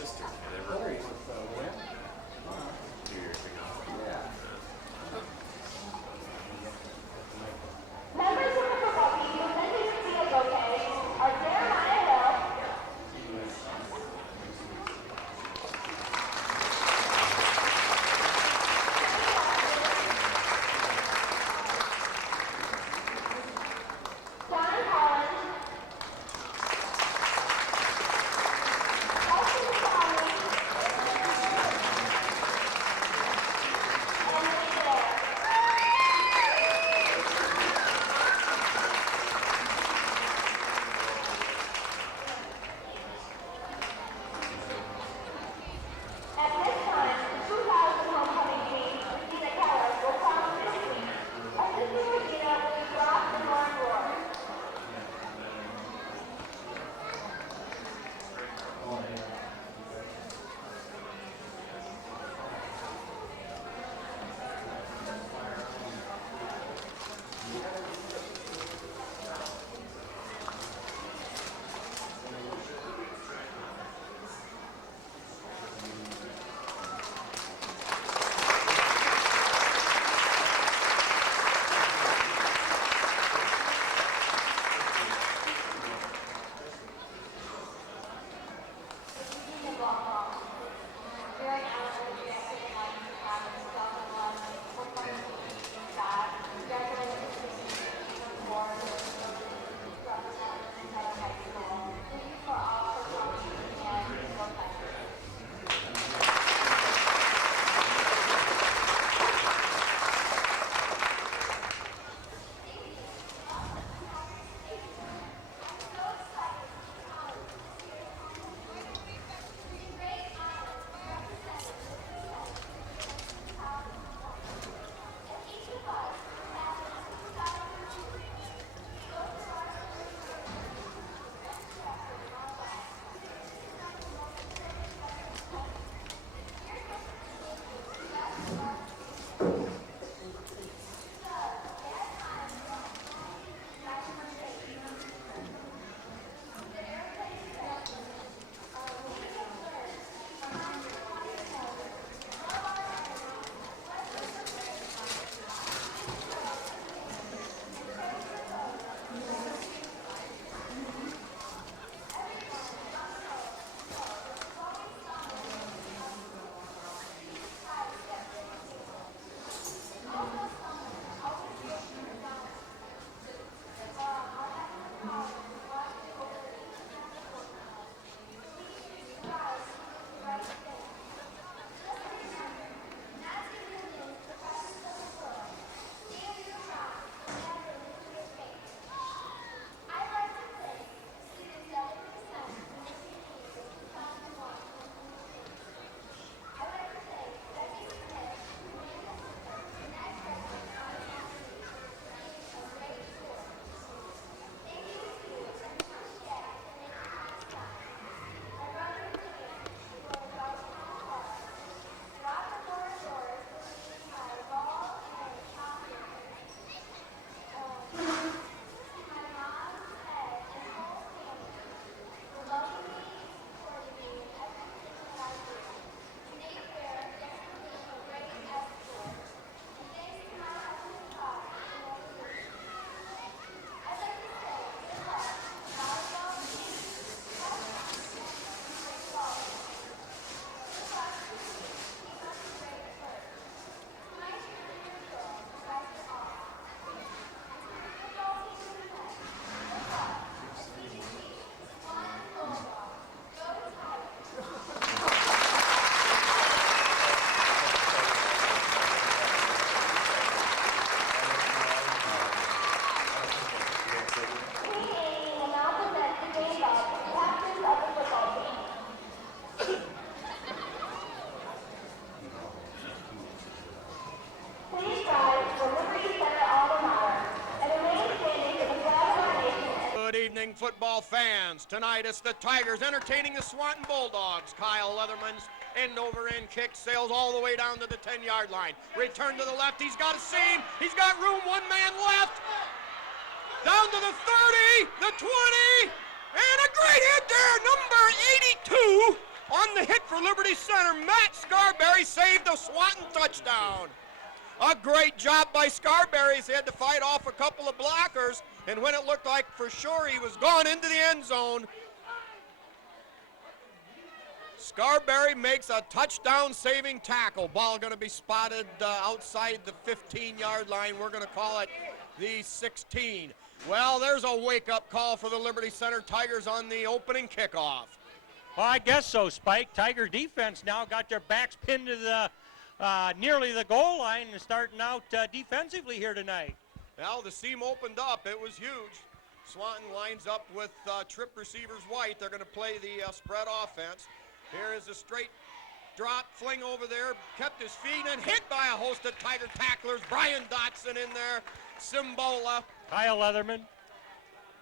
sister. They What were are you so where? 2 years ago. Yeah. Members of the football team presenting the field bouquets are Jeremiah Hill, John Collins, Austin Crowley, and Lee Blair. At this time, the 2000 homecoming team, Regina Keller, will crown 15. Assisting Regina will be Ross and Lauren Rohr. During our elementary and life, self-love, homecoming team, God, congratulations to the board, from high school. Thank you for all for coming and so thankful. Good evening, football fans. Tonight it's the Tigers entertaining the Swanton Bulldogs. Kyle Leatherman's end-over-end kick sails all the way down to the 10-yard line. Return to the left. He's got a seam. He's got room. One man left. Down to the 30, the 20, and a great hit there. Number 82, On the hit for Liberty Center, Matt Scarberry saved the Swanton touchdown. A great job by Scarberry. He had to fight off a couple of blockers, and when it looked like for sure he was gone into the end zone, Scarberry makes a touchdown-saving tackle. Ball going to be spotted outside the 15-yard line. We're going to call it the 16. Well, there's a wake-up call for the Liberty Center Tigers on the opening kickoff. Well, I guess so, Spike. Tiger defense now got their backs pinned to the nearly the goal line and starting out defensively here tonight. Well, the seam opened up. It was huge. Swanton lines up with trip receivers White. They're going to play the spread offense. Here is a straight drop, fling over there, kept his feet and hit by a host of Tiger tacklers. Brian Dotson in there, Simbola. Kyle Leatherman.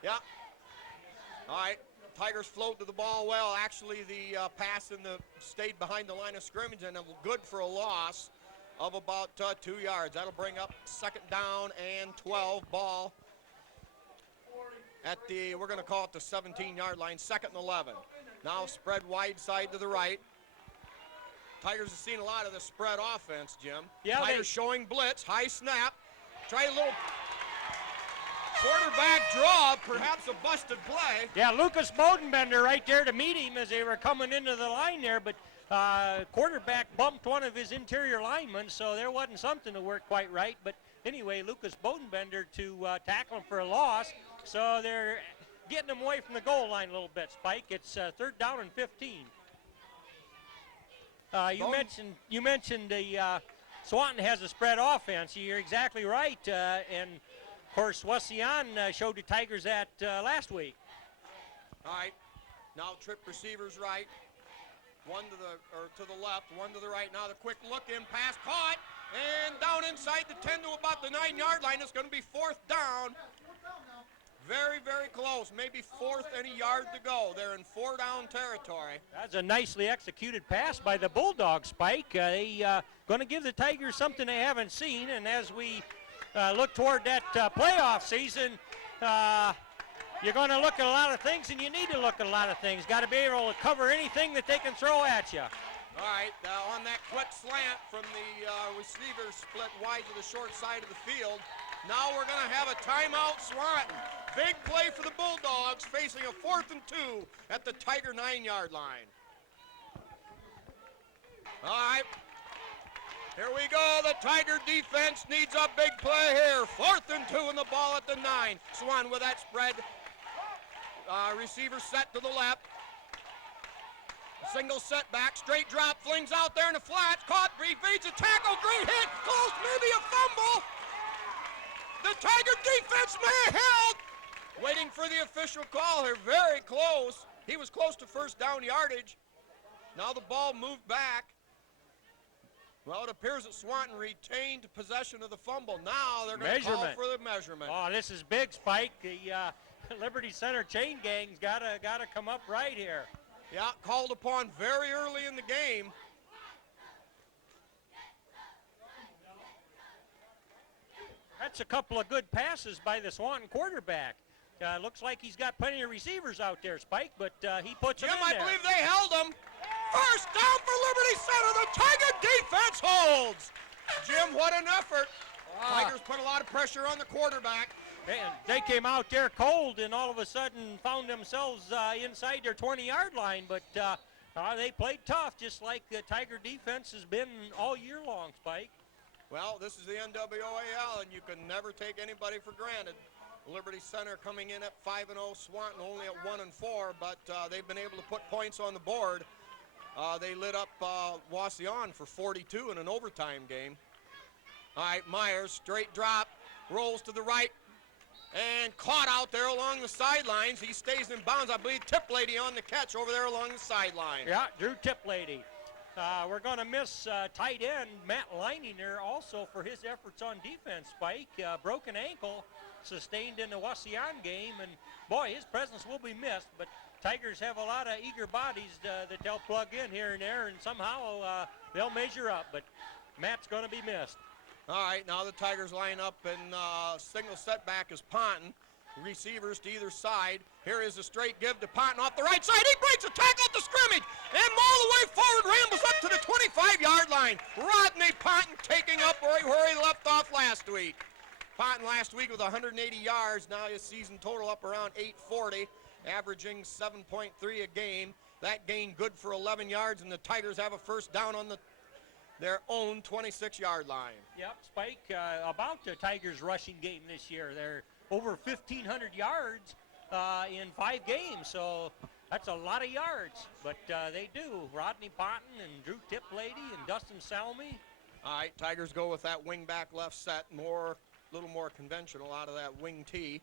Yeah. All right. Tigers float to the ball well. Actually, the pass stayed behind the line of scrimmage and good for a loss of about 2 yards. That'll bring up second down and 12 ball at we're going to call it the 17-yard line, second and 11. Now spread wide side to the right. Tigers have seen a lot of the spread offense, Jim. Yeah, Tigers showing blitz, high snap. Try a little quarterback draw, perhaps a busted play. Yeah, Lucas Bodenbender right there to meet him as they were coming into the line there, but quarterback bumped one of his interior linemen, so there wasn't something to work quite right. But anyway, Lucas Bodenbender to tackle him for a loss, so they're getting him away from the goal line a little bit, Spike. It's third down and 15. You mentioned the Swanton has a spread offense. You're exactly right, and of course Wauseon showed the Tigers that last week. All right, now trip receivers right, one to the left, one to the right. Now the quick look in pass caught, and down inside the 10 to about the 9-yard line. It's going to be fourth down. Very, very close. Maybe fourth and a yard to go. They're in 4-down territory. That's a nicely executed pass by the Bulldogs, Spike. They going to give the Tigers something they haven't seen, and as we look toward that playoff season, you're going to look at a lot of things, and you need to look at a lot of things. Got to be able to cover anything that they can throw at you. All right, on that quick slant from the receiver split wide to the short side of the field. Now we're going to have a timeout, Swanton. Big play for the Bulldogs, facing a 4th and 2 at the Tiger 9-yard line. All right, here we go. The Tiger defense needs a big play here. 4th and 2 and the ball at the 9. Swanton with that spread. Receiver set to the left. Single setback, straight drop, flings out there in the flats. Caught, evades a tackle, great hit, close, maybe a fumble. The Tiger defense may have held. Waiting for the official call here, very close. He was close to first down yardage. Now the ball moved back. Well, it appears that Swanton retained possession of the fumble. Now they're going to call for the measurement. Oh, this is big, Spike. The Liberty Center chain gang's got to come up right here. Yeah, called upon very early in the game. That's a couple of good passes by the Swanton quarterback. Looks like he's got plenty of receivers out there, Spike, but he puts them in there. Jim, I believe they held him. First down for Liberty Center. The Tiger defense holds. Jim, what an effort. Tigers put a lot of pressure on the quarterback. And they came out there cold and all of a sudden found themselves inside their 20-yard line, but they played tough, just like the Tiger defense has been all year long, Spike. Well, this is the NWAL, and you can never take anybody for granted. Liberty Center coming in at 5-0, Swanton only at 1-4, but they've been able to put points on the board. They lit up Wauseon for 42 in an overtime game. All right, Myers, straight drop, rolls to the right, and caught out there along the sidelines. He stays in bounds. I believe Tiplady on the catch over there along the sideline. Yeah, Drew Tiplady. We're going to miss tight end Matt Leininger also for his efforts on defense, Spike. Broken ankle sustained in the Wauseon game, and boy, his presence will be missed, but Tigers have a lot of eager bodies that they'll plug in here and there, and somehow they'll measure up, but Matt's going to be missed. All right, now the Tigers line up, and single setback is Ponton. receivers to either side. Here is a straight give to Ponton off the right side. He breaks a tackle at the scrimmage and all the way forward, rambles up to the 25-yard line. Rodney Ponton taking up right where he left off last week. Ponton last week with 180 yards. Now his season total up around 840, averaging 7.3 a game. That gain good for 11 yards, and the Tigers have a first down on their own 26-yard line. Yep, Spike, about the Tigers' rushing game this year. They're over 1,500 yards in 5 games, so that's a lot of yards. But they do. Rodney Ponton and Drew Tiplady and Dustin Salmi. All right, Tigers go with that wing back left set, little more conventional out of that wing tee.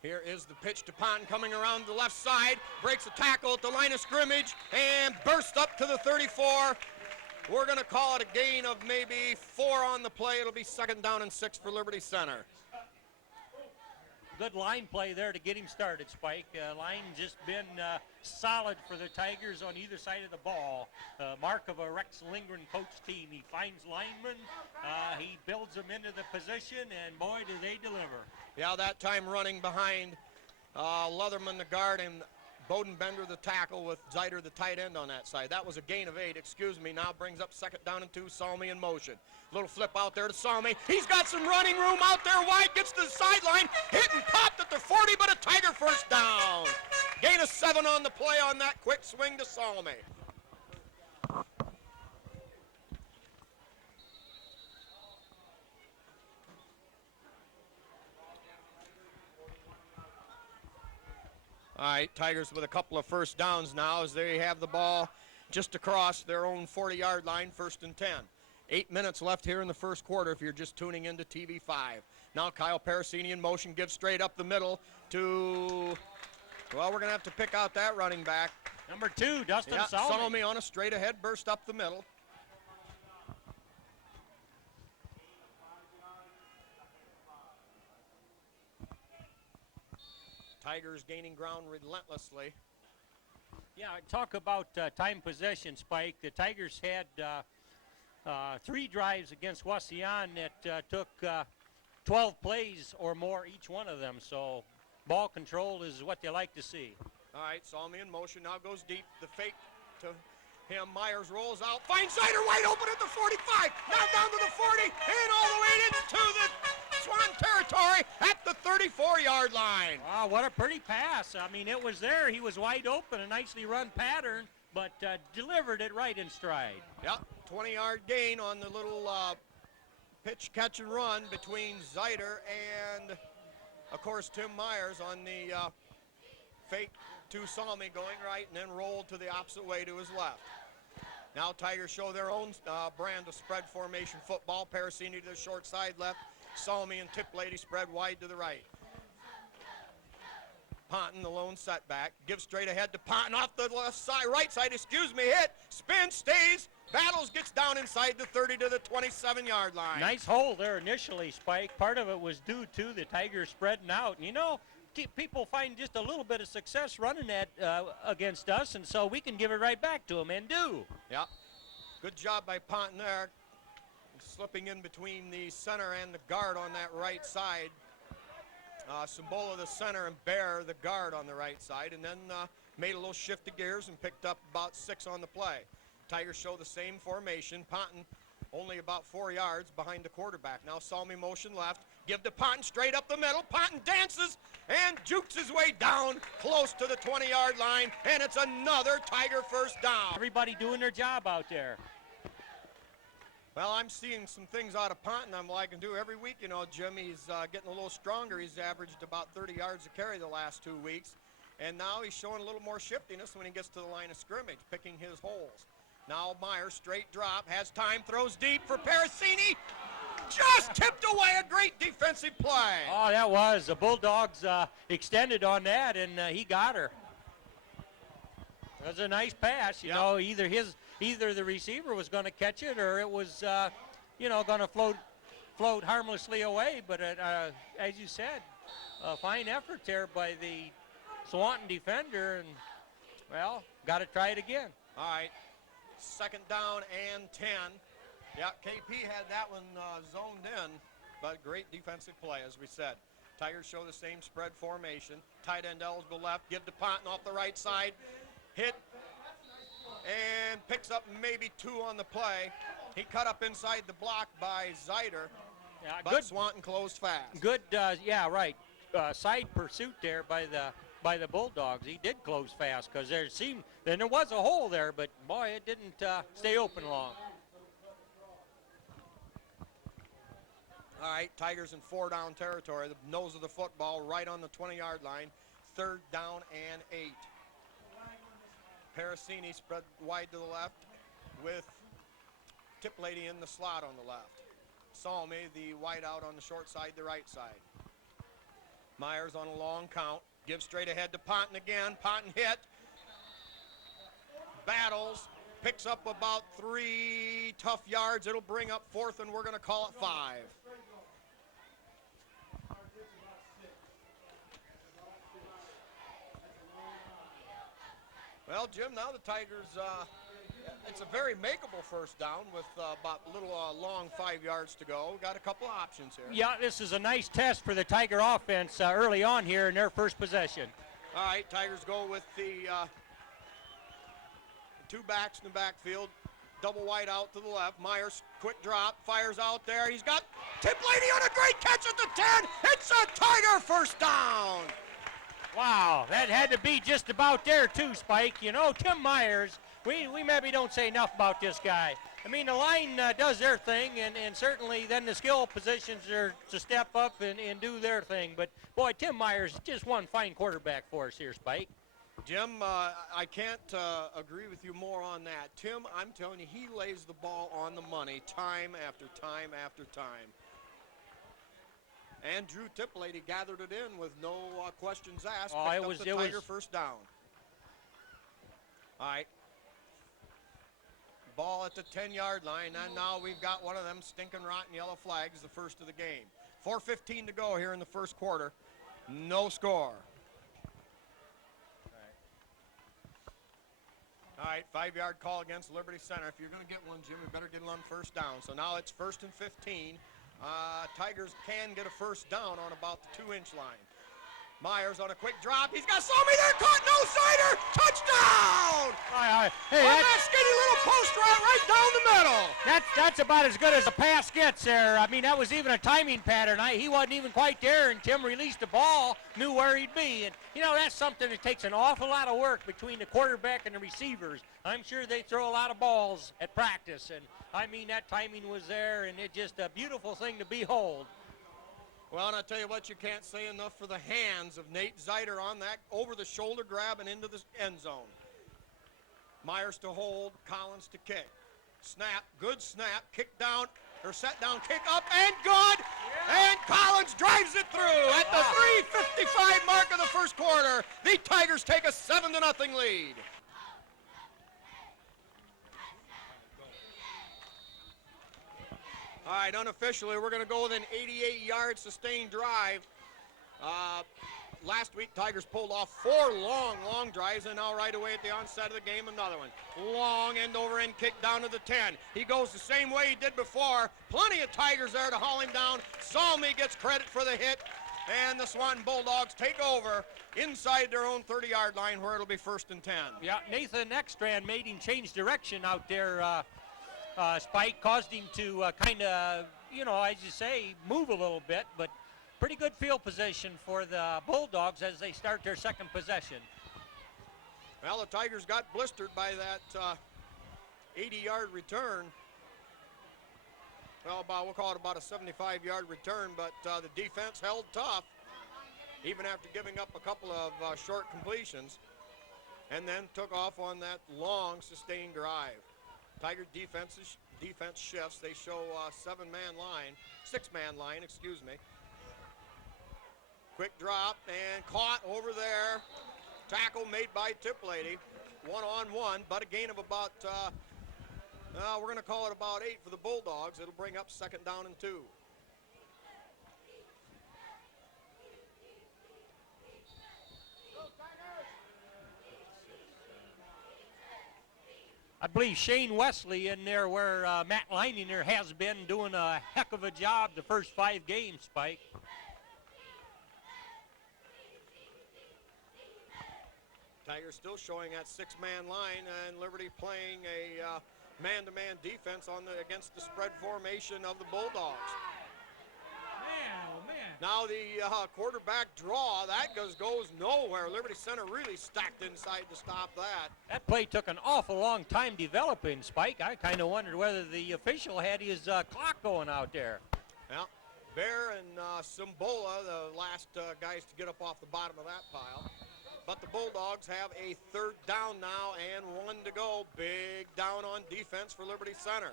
Here is the pitch to Ponton coming around the left side, breaks a tackle at the line of scrimmage, and bursts up to the 34. We're going to call it a gain of maybe 4 on the play. It'll be 2nd down and 6 for Liberty Center. Good line play there to get him started, Spike. Line just been solid for the Tigers on either side of the ball. Mark of a Rex Lindgren coach team. He finds linemen, he builds them into the position, and boy, do they deliver. Yeah, that time running behind Leatherman, the guard, and Bodenbender, the tackle, with Zeiter, the tight end, on that side. That was a gain of 8, now brings up 2nd down and 2, Salmi in motion. Little flip out there to Salmi. He's got some running room out there wide, gets to the sideline, hit and popped at the 40, but a Tiger first down. Gain of 7 on the play on that quick swing to Salmi. All right, Tigers with a couple of first downs now as they have the ball just across their own 40-yard line, 1st and 10. 8 minutes left here in the first quarter if you're just tuning into TV5. Now Kyle Parasini in motion, gives straight up the middle to, well, we're going to have to pick out that running back. Number 2, Dustin Salmi. Salmi on a straight ahead burst up the middle. Tigers gaining ground relentlessly. Yeah, talk about time possession, Spike. The Tigers had 3 drives against Wauseon that took 12 plays or more each one of them. So ball control is what they like to see. All right, Salmi in motion, now goes deep. The fake to him. Myers rolls out, finds Zeiter wide open at the 45. Now down to the 40 and all the way into the Swan territory at the 34-yard line. Wow, what a pretty pass. I mean, it was there. He was wide open, a nicely run pattern, but delivered it right in stride. Yep, 20-yard gain on the little pitch, catch, and run between Zeiter and, of course, Tim Myers on the fake to Salmi going right and then rolled to the opposite way to his left. Now Tigers show their own brand of spread formation football. Parasini to the short side left. Salmi and Tiplady spread wide to the right. Ponton, the lone setback, gives straight ahead to Ponton off the left side, right side, hit, spin, stays, battles, gets down inside the 30 to the 27-yard line. Nice hole there initially, Spike. Part of it was due to the Tigers spreading out. And you know, people find just a little bit of success running that against us, and so we can give it right back to them, and do. Yeah, good job by Ponton there, slipping in between the center and the guard on that right side. Sambola the center and Bear the guard on the right side, and then made a little shift of gears and picked up about 6 on the play. Tigers show the same formation. Ponton only about 4 yards behind the quarterback. Now Salmi motion left, give to Ponton straight up the middle. Ponton dances and jukes his way down close to the 20-yard line, and it's another Tiger first down. Everybody doing their job out there. Well, I'm seeing some things out of Ponton I'm liking to every week. You know, Jim, he's getting a little stronger. He's averaged about 30 yards a carry the last 2 weeks. And now he's showing a little more shiftiness when he gets to the line of scrimmage, picking his holes. Now Myers, straight drop, has time, throws deep for Parasini. Just tipped away, a great defensive play. Oh, that was. The Bulldogs extended on that, and he got her. That was a nice pass. You know, either the receiver was going to catch it or it was, going to float harmlessly away. But as you said, a fine effort there by the Swanton defender, and, well, got to try it again. All right, 2nd down and 10. Yeah, KP had that one zoned in, but great defensive play, as we said. Tigers show the same spread formation. Tight end eligible left. Give to Ponton off the right side. Hit and picks up maybe 2 on the play. He cut up inside the block by Zeiter, but Good, Swanton closed fast. good. Yeah, right. Side pursuit there by the Bulldogs. He did close fast because there was a hole there, but boy, it didn't stay open long. All right, Tigers in 4-down territory. The nose of the football right on the 20-yard line. 3rd down and 8. Parasini spread wide to the left with Tip Lady in the slot on the left. Salmi, the wide out on the short side, the right side. Myers on a long count. Gives straight ahead to Ponton again. Ponton hit. Battles. Picks up about 3 tough yards. It'll bring up 4th, and we're going to call it 5. Well, Jim, now the Tigers, it's a very makeable first down with about a little long 5 yards to go. Got a couple options here. Yeah, this is a nice test for the Tiger offense early on here in their first possession. All right, Tigers go with the 2 backs in the backfield. Double wide out to the left. Myers, quick drop, fires out there. He's got Tip Lady on a great catch at the 10. It's a Tiger first down. Wow, that had to be just about there too, Spike. You know, Tim Myers, we maybe don't say enough about this guy. I mean, the line does their thing, and certainly then the skill positions are to step up and do their thing. But, boy, Tim Myers is just one fine quarterback for us here, Spike. Jim, I can't agree with you more on that. Tim, I'm telling you, he lays the ball on the money time after time after time. And Drew Tiplady gathered it in with no questions asked. Oh, Picked it was up the Tiger first down. All right. Ball at the 10-yard line, and now we've got one of them stinking rotten yellow flags, the first of the game. 4:15 to go here in the first quarter. No score. All right, 5-yard call against Liberty Center. If you're going to get one, Jim, you better get it on first down. So now it's 1st and 15. Tigers can get a first down on about the 2-inch line. Myers on a quick drop. He's got Salmi there. Caught. No cider. Touchdown! Hey, on that skinny little post route right down the middle. That's about as good as a pass gets there. I mean, that was even a timing pattern. He wasn't even quite there, and Tim released the ball, knew where he'd be. And, you know, that's something that takes an awful lot of work between the quarterback and the receivers. I'm sure they throw a lot of balls at practice, and, I mean, that timing was there, and it's just a beautiful thing to behold. Well, and I tell you what, you can't say enough for the hands of Nate Zeiter on that over-the-shoulder grab and into the end zone. Myers to hold, Collins to kick. Snap, good snap, kick down, or set down, kick up, and good! Yeah. And Collins drives it through at the 3:55 mark of the first quarter. The Tigers take a 7-0 lead. All right, unofficially, we're going to go with an 88-yard sustained drive. Last week, Tigers pulled off 4 long drives, and now right away at the onset of the game, another one. Long end-over-end kick down to the 10. He goes the same way he did before. Plenty of Tigers there to haul him down. Salmi gets credit for the hit, and the Swanton Bulldogs take over inside their own 30-yard line where it'll be 1st and 10. Yeah, Nathan Ekstrand made him change direction out there. Spike caused him to kind of, you know, as you say, move a little bit, but pretty good field position for the Bulldogs as they start their second possession. Well, the Tigers got blistered by that 80-yard return. Well, we'll call it about a 75-yard return, but the defense held tough, even after giving up a couple of short completions, and then took off on that long, sustained drive. Tiger defense shifts. They show 6-man line, excuse me. Quick drop and caught over there. Tackle made by Tiplady. 1-on-1, but a gain of about, we're going to call it about 8 for the Bulldogs. It'll bring up 2nd down and 2. I believe Shane Wesley in there where Matt Leininger has been doing a heck of a job the first 5 games, Spike. Tigers still showing that 6-man line, and Liberty playing a man-to-man defense against the spread formation of the Bulldogs. Man, oh man. Now the quarterback draw, that goes nowhere. Liberty Center really stacked inside to stop that. That play took an awful long time developing, Spike. I kind of wondered whether the official had his clock going out there. Yeah, Bear and Simbola, the last guys to get up off the bottom of that pile. But the Bulldogs have a 3rd down now and 1 to go. Big down on defense for Liberty Center.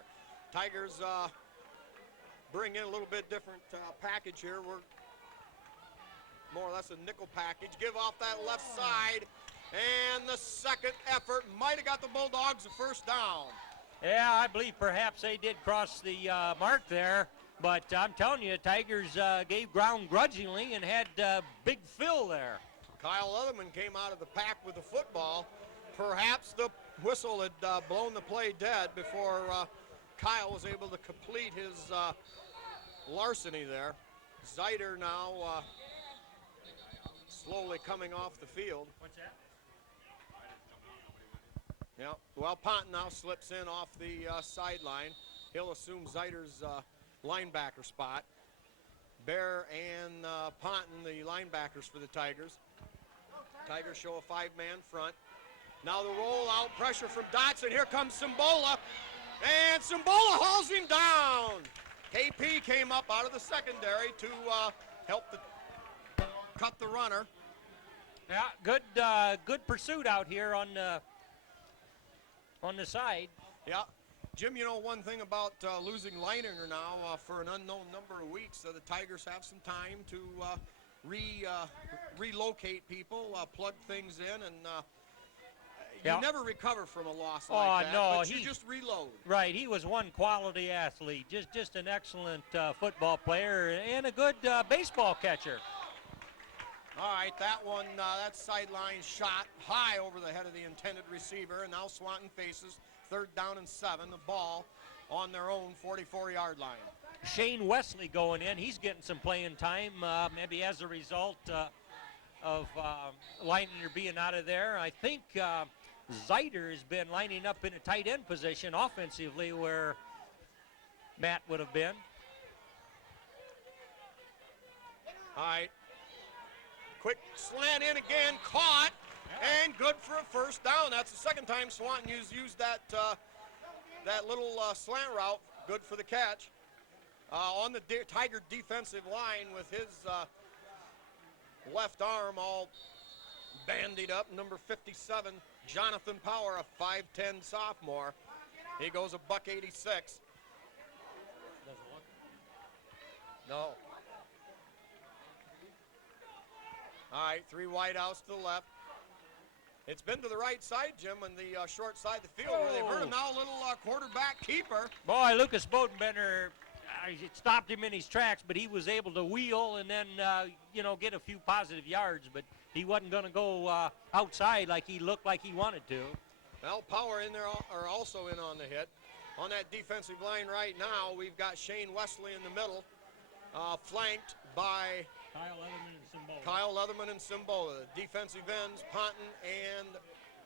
Tigers bring in a little bit different package here. We're more or less a nickel package. Give off that left side, and the second effort might have got the Bulldogs the 1st down. Yeah, I believe perhaps they did cross the mark there, but I'm telling you, Tigers gave ground grudgingly and had big fill there. Kyle Leatherman came out of the pack with the football. Perhaps the whistle had blown the play dead before Kyle was able to complete his larceny there. Zeiter now slowly coming off the field. What's that? Yeah, well, Ponton now slips in off the sideline. He'll assume Zeiter's linebacker spot. Bear and Ponton, the linebackers for the Tigers. Tigers show a 5-man front. Now the rollout pressure from Dotson. Here comes Simbola. And Simbola hauls him down. KP came up out of the secondary to help cut the runner. Yeah, good pursuit out here on the side. Yeah. Jim, you know one thing about losing Leininger now for an unknown number of weeks, the Tigers have some time to relocate people, plug things in, and you never recover from a loss like that, but you just reload. Right, he was one quality athlete, just an excellent football player and a good baseball catcher. All right, that one, that sideline shot high over the head of the intended receiver, and now Swanton faces 3rd down and 7, the ball on their own 44-yard line. Shane Wesley going in. He's getting some playing time, maybe as a result of Leininger being out of there. I think Zeiter has been lining up in a tight end position offensively where Matt would have been. All right. Quick slant in again, caught, and good for a 1st down. That's the 2nd time Swanton used that little slant route. Good for the catch. On the Tiger defensive line with his left arm all bandied up, number 57, Jonathan Power, a 5'10 sophomore. He goes a $186. No. All right, 3 wideouts to the left. It's been to the right side, Jim, on the short side of the field where they've hurt him now. A little quarterback keeper. Boy, Lucas Bodenbender, it stopped him in his tracks, but he was able to wheel and then, get a few positive yards. But he wasn't going to go outside like he looked like he wanted to. Well, Power in there are also in on the hit. On that defensive line right now, we've got Shane Wesley in the middle, flanked by Kyle Leatherman and Simbola. Defensive ends, Ponton and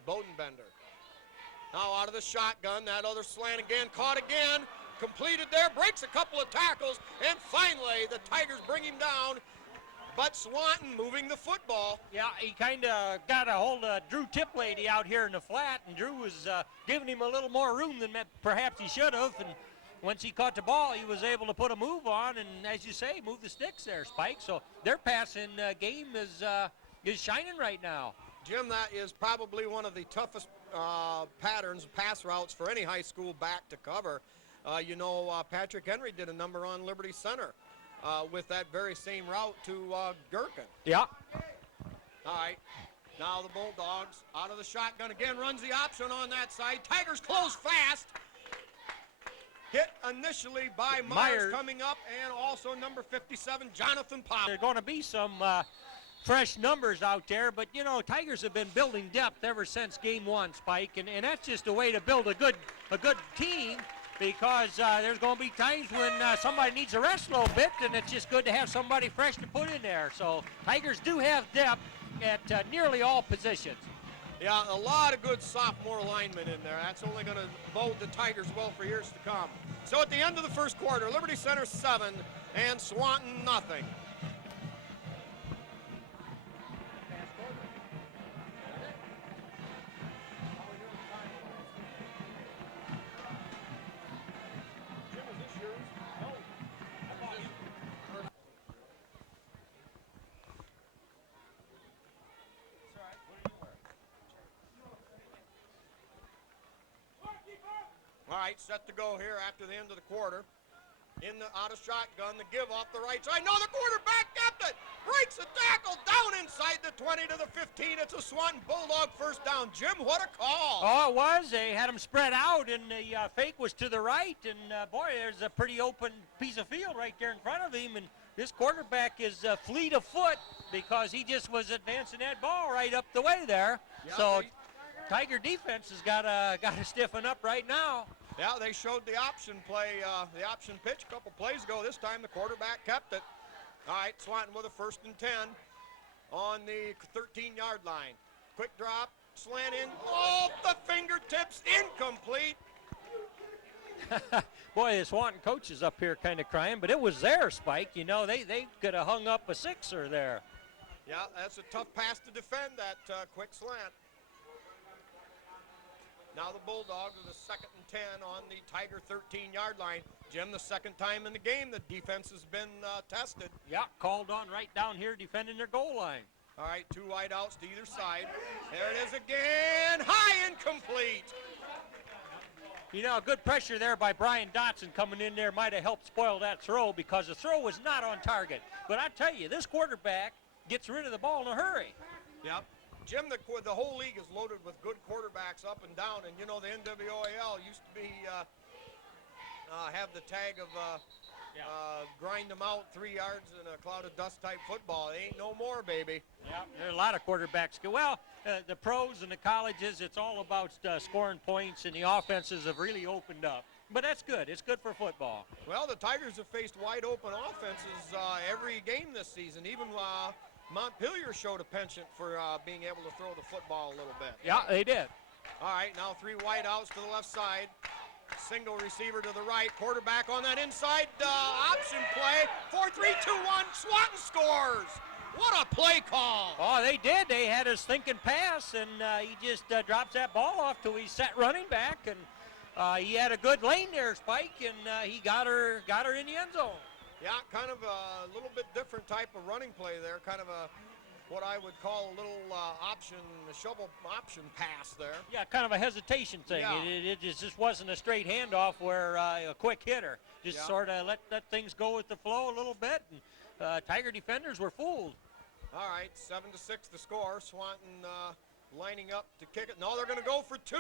Bodenbender. Now out of the shotgun, that other slant again, caught again, completed there, breaks a couple of tackles, and finally the Tigers bring him down, but Swanton moving the football. Yeah, he kind of got a hold of Drew Tiplady out here in the flat, and Drew was giving him a little more room than perhaps he should have, and once he caught the ball, he was able to put a move on, and as you say, move the sticks there, Spike. So their passing game is shining right now. Jim, that is probably one of the toughest pass routes for any high school back to cover. Patrick Henry did a number on Liberty Center with that very same route to Gherkin. Yeah. All right. Now the Bulldogs out of the shotgun again, runs the option on that side. Tigers close fast. Hit initially by Myers coming up, and also number 57, Jonathan Powell. There are going to be some fresh numbers out there, but, Tigers have been building depth ever since game 1, Spike, and that's just a way to build a good team, because there's going to be times when somebody needs a rest a little bit, and it's just good to have somebody fresh to put in there. So Tigers do have depth at nearly all positions. Yeah, a lot of good sophomore linemen in there. That's only going to bode the Tigers well for years to come. So at the end of the first quarter, Liberty Center 7 and Swanton nothing. All right, set to go here after the end of the quarter. Out of shotgun, the give off the right side. No, the quarterback kept it. Breaks the tackle down inside the 20 to the 15. It's a Swanton Bulldog first down. Jim, what a call. Oh, it was. They had him spread out, and the fake was to the right. And, boy, there's a pretty open piece of field right there in front of him. And this quarterback is fleet of foot because he just was advancing that ball right up the way there. Yeah, so Tiger defense has got to stiffen up right now. Yeah, they showed the option play, the option pitch a couple plays ago. This time the quarterback kept it. All right, Swanton with a 1st and 10 on the 13-yard line. Quick drop, slant in, off the fingertips, incomplete. Boy, the Swanton coach is up here kind of crying, but it was their Spike. You know, they could have hung up a sixer there. Yeah, that's a tough pass to defend, that quick slant. Now the Bulldogs are the 2nd and 10 on the Tiger 13-yard line. Jim, the 2nd time in the game the defense has been tested. Yeah, called on right down here defending their goal line. All right, 2 wideouts to either side. There it is again, high incomplete. You know, good pressure there by Brian Dotson coming in there might have helped spoil that throw because the throw was not on target. But I tell you, this quarterback gets rid of the ball in a hurry. Yep. Jim, the whole league is loaded with good quarterbacks up and down, and you know the NWOAL used to be have the tag of grind them out 3 yards in a cloud of dust type football. It ain't no more, baby. Yeah, there are a lot of quarterbacks. Well, the pros and the colleges, it's all about scoring points, and the offenses have really opened up. But that's good. It's good for football. Well, the Tigers have faced wide open offenses every game this season, even Montpelier showed a penchant for being able to throw the football a little bit. Yeah, they did. All right, now 3 wideouts to the left side. Single receiver to the right. Quarterback on that inside option play. 4-3-2-1. Swanton scores. What a play call. Oh, they did. They had his thinking pass, and he just drops that ball off to his set running back, and he had a good lane there, Spike, and he got her in the end zone. Yeah, kind of a little bit different type of running play there. Kind of what I would call a little shovel option pass there. Yeah, kind of a hesitation thing. Yeah. It just wasn't a straight handoff where a quick hitter. Just sort of let things go with the flow a little bit, and Tiger defenders were fooled. All right, 7-6 the score. Swanton lining up to kick it. No, they're going to go for 2.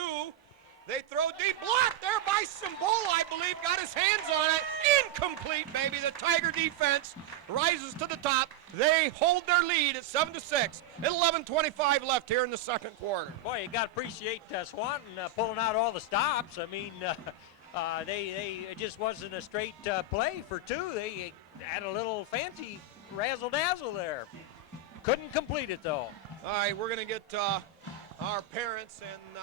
They throw deep, blocked there by Simbola, I believe, got his hands on it. Incomplete, baby. The Tiger defense rises to the top. They hold their lead at 7-6. At 11:25 left here in the 2nd quarter. Boy, you got to appreciate Swanton pulling out all the stops. I mean, it just wasn't a straight play for 2. They had a little fancy razzle-dazzle there. Couldn't complete it, though. All right, we're going to get our parents and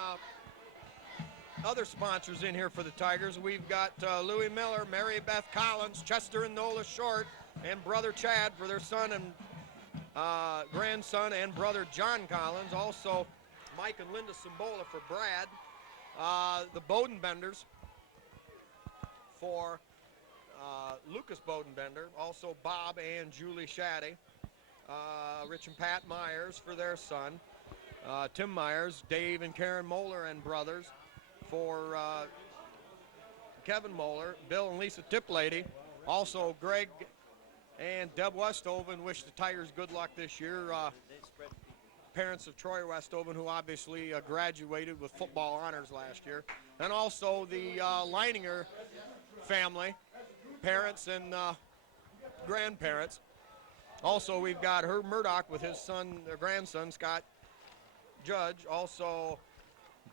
other sponsors in here for the Tigers. We've got Louis Miller, Mary Beth Collins, Chester and Nola Short, and brother Chad for their son and grandson, and brother John Collins. Also, Mike and Linda Simbola for Brad. The Bodenbenders for Lucas Bodenbender. Also, Bob and Julie Shaddy. Rich and Pat Myers for their son. Tim Myers, Dave and Karen Moeller and brothers. For Kevin Moeller, Bill and Lisa Tiplady, also Greg and Deb Westoven wish the Tigers good luck this year. Parents of Troy Westoven, who obviously graduated with football honors last year. And also the Leininger family, parents and grandparents. Also, we've got Herb Murdoch with his son, their grandson, Scott Judge. Also,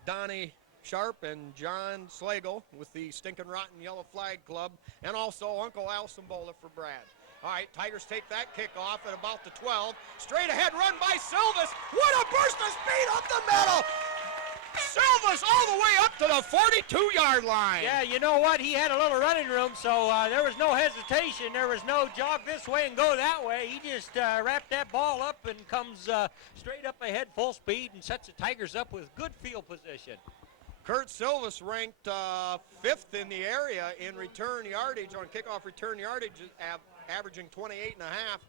Donnie Sharp and John Slagle with the Stinkin' Rotten Yellow Flag Club, and also Uncle Al Simbola for Brad. All right, Tigers take that kickoff at about the 12. Straight ahead run by Silvis. What a burst of speed up up the middle. Silvas all the way up to the 42-yard line. Yeah, you know what? He had a little running room, so there was no hesitation. There was no jog this way and go that way. He just wrapped that ball up and comes straight up ahead full speed and sets the Tigers up with good field position. Kurt Silvas ranked 5th in the area in return yardage, on kickoff return yardage, averaging 28 and a half,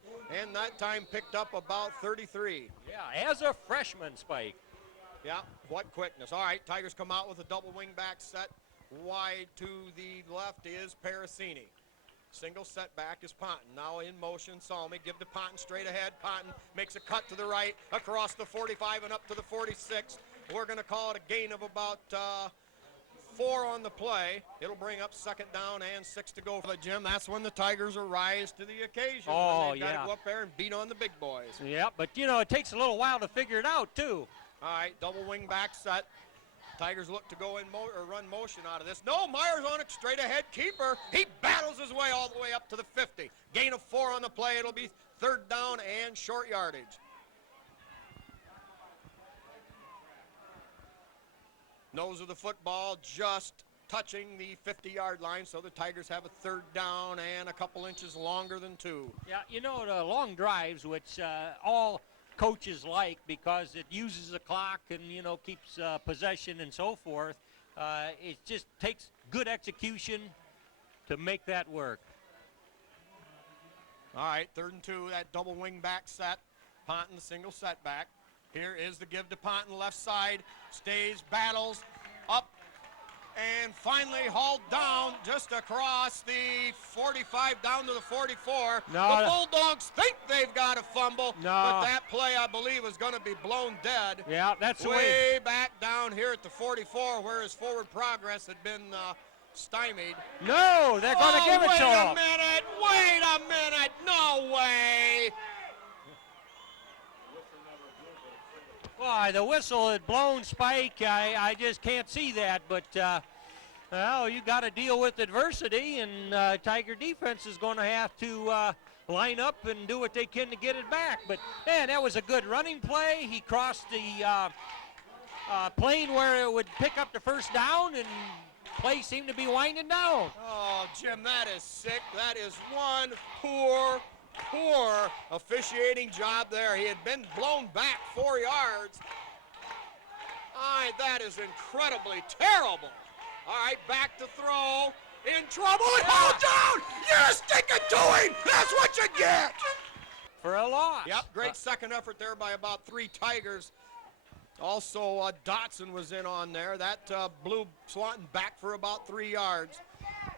and that time picked up about 33. Yeah, as a freshman, Spike. Yeah, what quickness. All right, Tigers come out with a double wing back set. Wide to the left is Parasini. Single setback is Ponton. Now in motion, Salmi. Give to Ponton straight ahead. Ponton makes a cut to the right, across the 45 and up to the 46. We're going to call it a gain of about 4 on the play. It'll bring up 2nd down and 6 to go for the Jim. That's when the Tigers arise to the occasion. Oh, They've got yeah. to go up there and beat on the big boys. Yeah, but, you know, it takes a little while to figure it out, too. All right, double wing back set. Tigers look to go in or run motion out of this. No, Myers on it, straight ahead keeper. He battles his way all the way up to the 50. Gain of 4 on the play. It'll be 3rd down and short yardage. Nose of the football just touching the 50-yard line, so the Tigers have a 3rd down and a couple inches longer than 2. Yeah, you know, the long drives, which all coaches like because it uses the clock and, you know, keeps possession and so forth. It just takes good execution to make that work. All right, 3rd and 2, that double wing back set. Ponton, single setback. Here is the give to Ponton, left side, stays, battles, up, and finally hauled down just across the 45 down to the 44. No, the Bulldogs think they've got a fumble, no. but that play, I believe, is going to be blown dead. Yeah, that's the way. Way back down here at the 44, where his forward progress had been stymied. No, they're going to give it to him. Wait a minute, no way. Why, the whistle had blown, Spike. I just can't see that, but well, you got to deal with adversity, and Tiger defense is going to have to line up and do what they can to get it back. But man, that was a good running play. He crossed the plane where it would pick up the 1st down, and play seemed to be winding down. Oh, Jim, that is sick. That is one poor officiating job there. He had been blown back 4 yards. All right, that is incredibly terrible. All right, back to throw. In trouble. And hold down. You're sticking to him. That's what you get. For a loss. Yep, great second effort there by about 3 Tigers. Also, Dotson was in on there. That blew Swanton back for about 3 yards.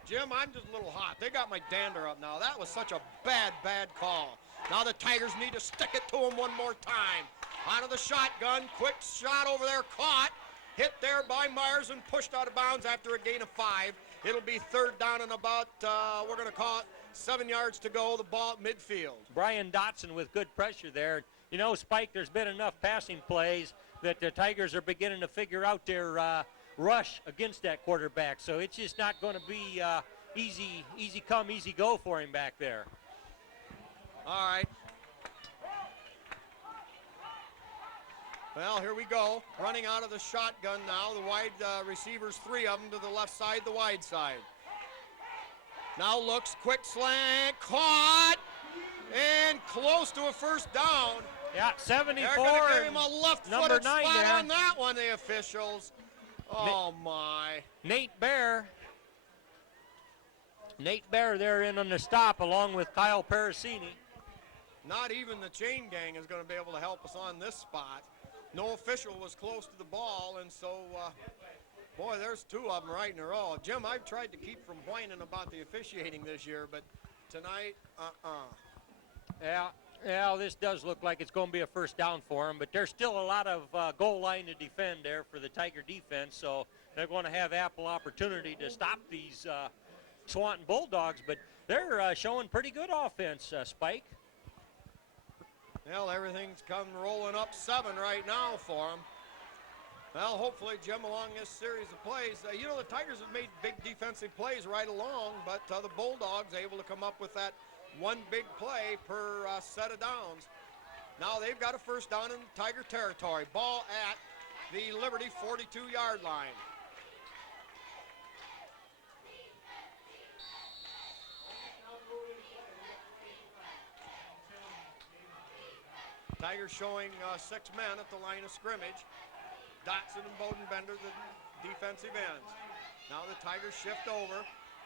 Jim, I'm just a little hot. They got my dander up now. That was such a bad call. Now the Tigers need to stick it to him one more time. Out of the shotgun, quick shot over there, caught. Hit there by Myers and pushed out of bounds after a gain of 5. It'll be 3rd down and about, we're going to call it 7 yards to go, the ball at midfield. Brian Dotson with good pressure there. You know, Spike, there's been enough passing plays that the Tigers are beginning to figure out their rush against that quarterback. So it's just not going to be easy come, easy go for him back there. All right. Well, here we go. Running out of the shotgun now. The wide receivers, 3 of them to the left side, the wide side. Now looks, quick slant, caught, and close to a 1st down. Yeah, 74. They're going to give him a left-footed spot there on that one, the officials. Oh, my. Nate Bear there in on the stop along with Kyle Parasini. Not even the chain gang is going to be able to help us on this spot. No official was close to the ball, and so, boy, there's 2 of them right in a row. Jim, I've tried to keep from whining about the officiating this year, but tonight, Yeah, this does look like it's going to be a 1st down for them, but there's still a lot of goal line to defend there for the Tiger defense, so they're going to have ample opportunity to stop these Swanton Bulldogs, but they're showing pretty good offense, Spike. Well, everything's come rolling up 7 right now for them. Well, hopefully, Jim, along this series of plays, you know, the Tigers have made big defensive plays right along, but the Bulldogs able to come up with that one big play per set of downs. Now they've got a 1st down in Tiger territory. Ball at the Liberty 42-yard line. Tigers showing 6 men at the line of scrimmage. Dotson and Bodenbender, the defensive ends. Now the Tigers shift over.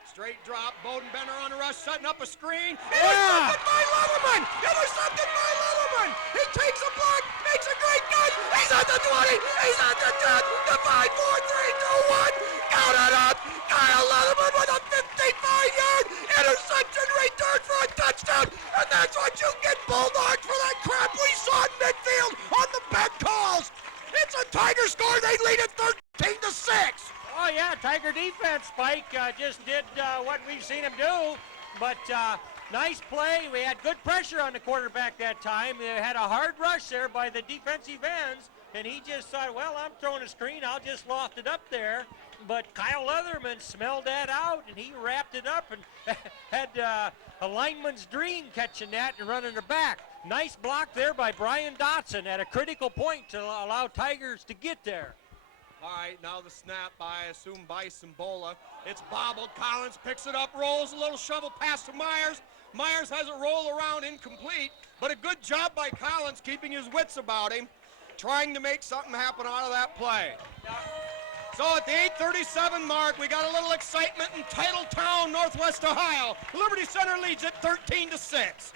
Straight drop, Bodenbender on the rush, setting up a screen. Intercepted by Leatherman! Intercepted by Leatherman! He takes a block, makes a great cut. He's at the 20, he's at the 10, the 5, 4, 3, 2, 1. Count it up! Kyle Leatherman with a 55-yard interception return for a touchdown. And that's what you get, Bulldogs, for that crap we saw in midfield on the bad calls. It's a Tiger score. They lead it 13-6. Oh, yeah, Tiger defense, Spike, just did what we've seen him do. But nice play. We had good pressure on the quarterback that time. They had a hard rush there by the defensive ends, and he just thought, well, I'm throwing a screen. I'll just loft it up there. But Kyle Leatherman smelled that out, and he wrapped it up and had a lineman's dream catching that and running it back. Nice block there by Brian Dotson at a critical point to allow Tigers to get there. All right, now the snap, I assume, by Simbola. It's bobbled. Collins picks it up, rolls a little shovel pass to Myers. Myers has it roll around incomplete, but a good job by Collins keeping his wits about him, trying to make something happen out of that play. So at the 8:37 mark, we got a little excitement in Titletown, Northwest Ohio. Liberty Center leads it 13-6.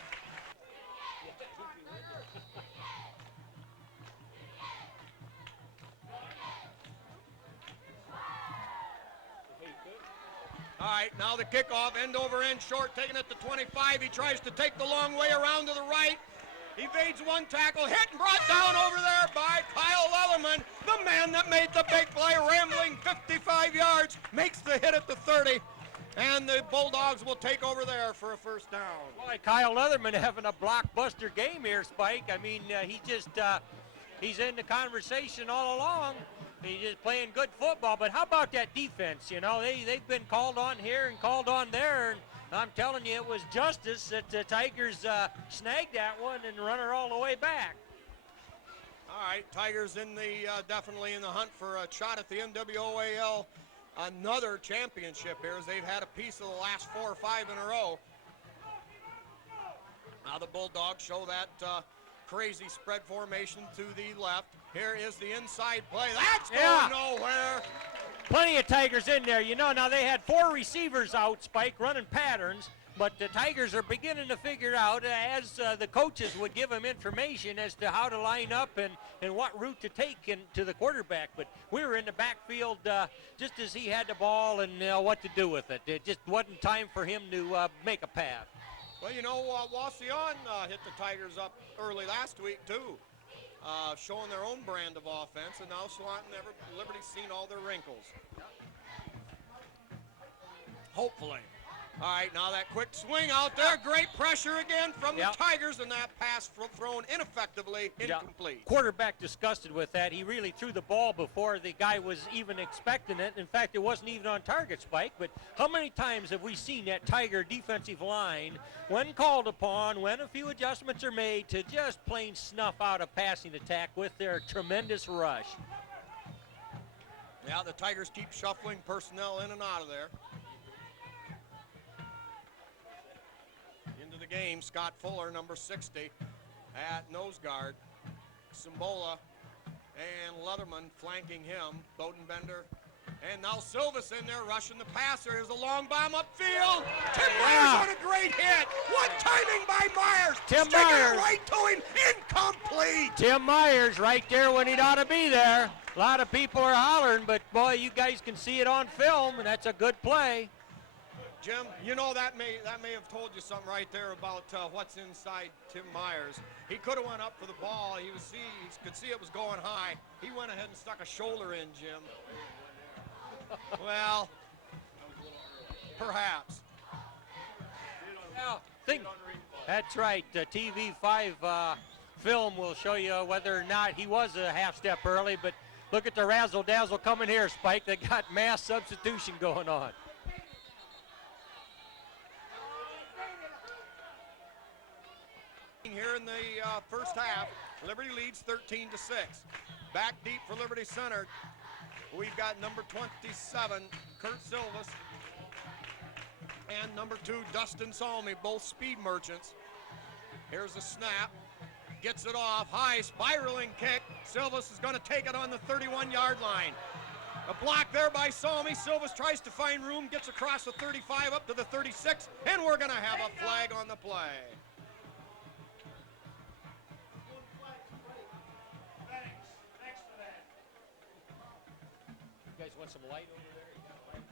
All right, now the kickoff, end over end, short, taken at the 25. He tries to take the long way around to the right. Evades one tackle, hit and brought down over there by Kyle Leatherman, the man that made the big play, rambling 55 yards, makes the hit at the 30, and the Bulldogs will take over there for a first down. Boy, Kyle Leatherman having a blockbuster game here, Spike. I mean, he's in the conversation all along. He's just playing good football, but how about that defense? You know, they've been called on here and called on there, and I'm telling you, it was justice that the Tigers snagged that one and run her all the way back. All right, Tigers in the definitely in the hunt for a shot at the NWOAL, another championship here, as they've had a piece of the last 4 or 5 in a row. Now the Bulldogs show that crazy spread formation to the left. Here is the inside play. That's going nowhere. Plenty of Tigers in there. You know, now they had 4 receivers out, Spike, running patterns, but the Tigers are beginning to figure out, as the coaches would give them information as to how to line up and what route to take to the quarterback. But we were in the backfield just as he had the ball and what to do with it. It just wasn't time for him to make a pass. Well, you know, Wauseon hit the Tigers up early last week, too. Showing their own brand of offense, and now Swanton, Liberty's seen all their wrinkles. Hopefully. All right, now that quick swing out there, great pressure again from the Tigers, and that pass thrown ineffectively, incomplete. Quarterback disgusted with that. He really threw the ball before the guy was even expecting it. In fact, it wasn't even on target, Spike, but how many times have we seen that Tiger defensive line, when called upon, when a few adjustments are made, to just plain snuff out a passing attack with their tremendous rush? Yeah, the Tigers keep shuffling personnel in and out of there. Into the game, Scott Fuller, number 60, at nose guard. Simbola and Leatherman flanking him. Bodenbender. And now Silva's in there rushing the passer. Here's a long bomb upfield. Tim Myers on a great hit. What timing by Myers. Tim Sticking Myers. it right to him. Incomplete. Tim Myers right there when he'd ought to be there. A lot of people are hollering, but boy, you guys can see it on film, and that's a good play. Jim, you know that may have told you something right there about what's inside Tim Myers. He could have went up for the ball. He could see it was going high. He went ahead and stuck a shoulder in, Jim. Well, perhaps. Well, that's right. TV5 film will show you whether or not he was a half step early, but look at the razzle-dazzle coming here, Spike. They got mass substitution going on. Here in the first half, Liberty leads 13-6. Back deep for Liberty Center. We've got number 27, Kurt Silvas, and number 2, Dustin Salmi, both speed merchants. Here's a snap. Gets it off. High spiraling kick. Silvas is going to take it on the 31-yard line. A block there by Salmi. Silvas tries to find room, gets across the 35 up to the 36, and we're going to have a flag on the play. You guys want some light over there? You got light?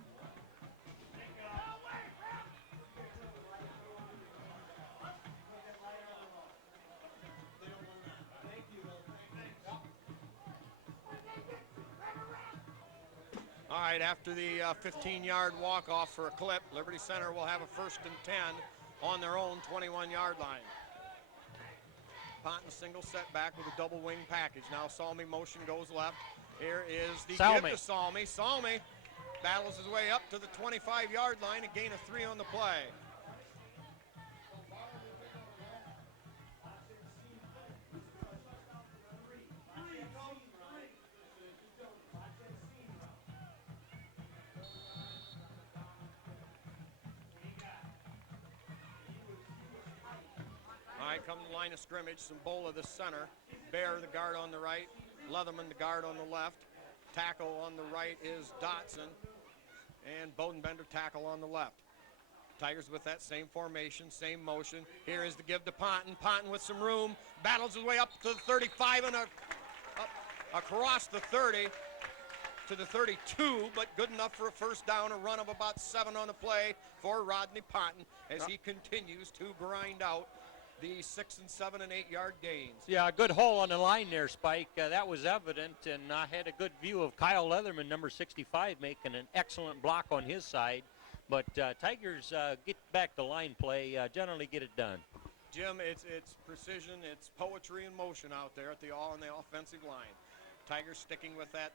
All right, after the 15-yard walk-off for a clip, Liberty Center will have a 1st and 10 on their own 21-yard line. Ponton single setback with a double wing package. Now Salmi motion goes left. Here is the give to Salmi. Salmi battles his way up to the 25-yard line, a gain of 3 on the play. All right, come to the line of scrimmage. Sambola, the center. Bear, the guard on the right. Leatherman, the guard on the left. Tackle on the right is Dotson. And Bodenbender, tackle on the left. Tigers with that same formation, same motion. Here is the give to Ponton. Ponton with some room. Battles his way up to the 35 and up across the 30 to the 32, but good enough for a 1st down, a run of about 7 on the play for Rodney Ponton as he continues to grind out the 6 and 7 and 8 yard gains. Yeah, a good hole on the line there, Spike. That was evident, and I had a good view of Kyle Leatherman, number 65, making an excellent block on his side. But Tigers get back to line play, generally get it done. Jim, it's precision, it's poetry in motion out there on the offensive line. Tigers sticking with that.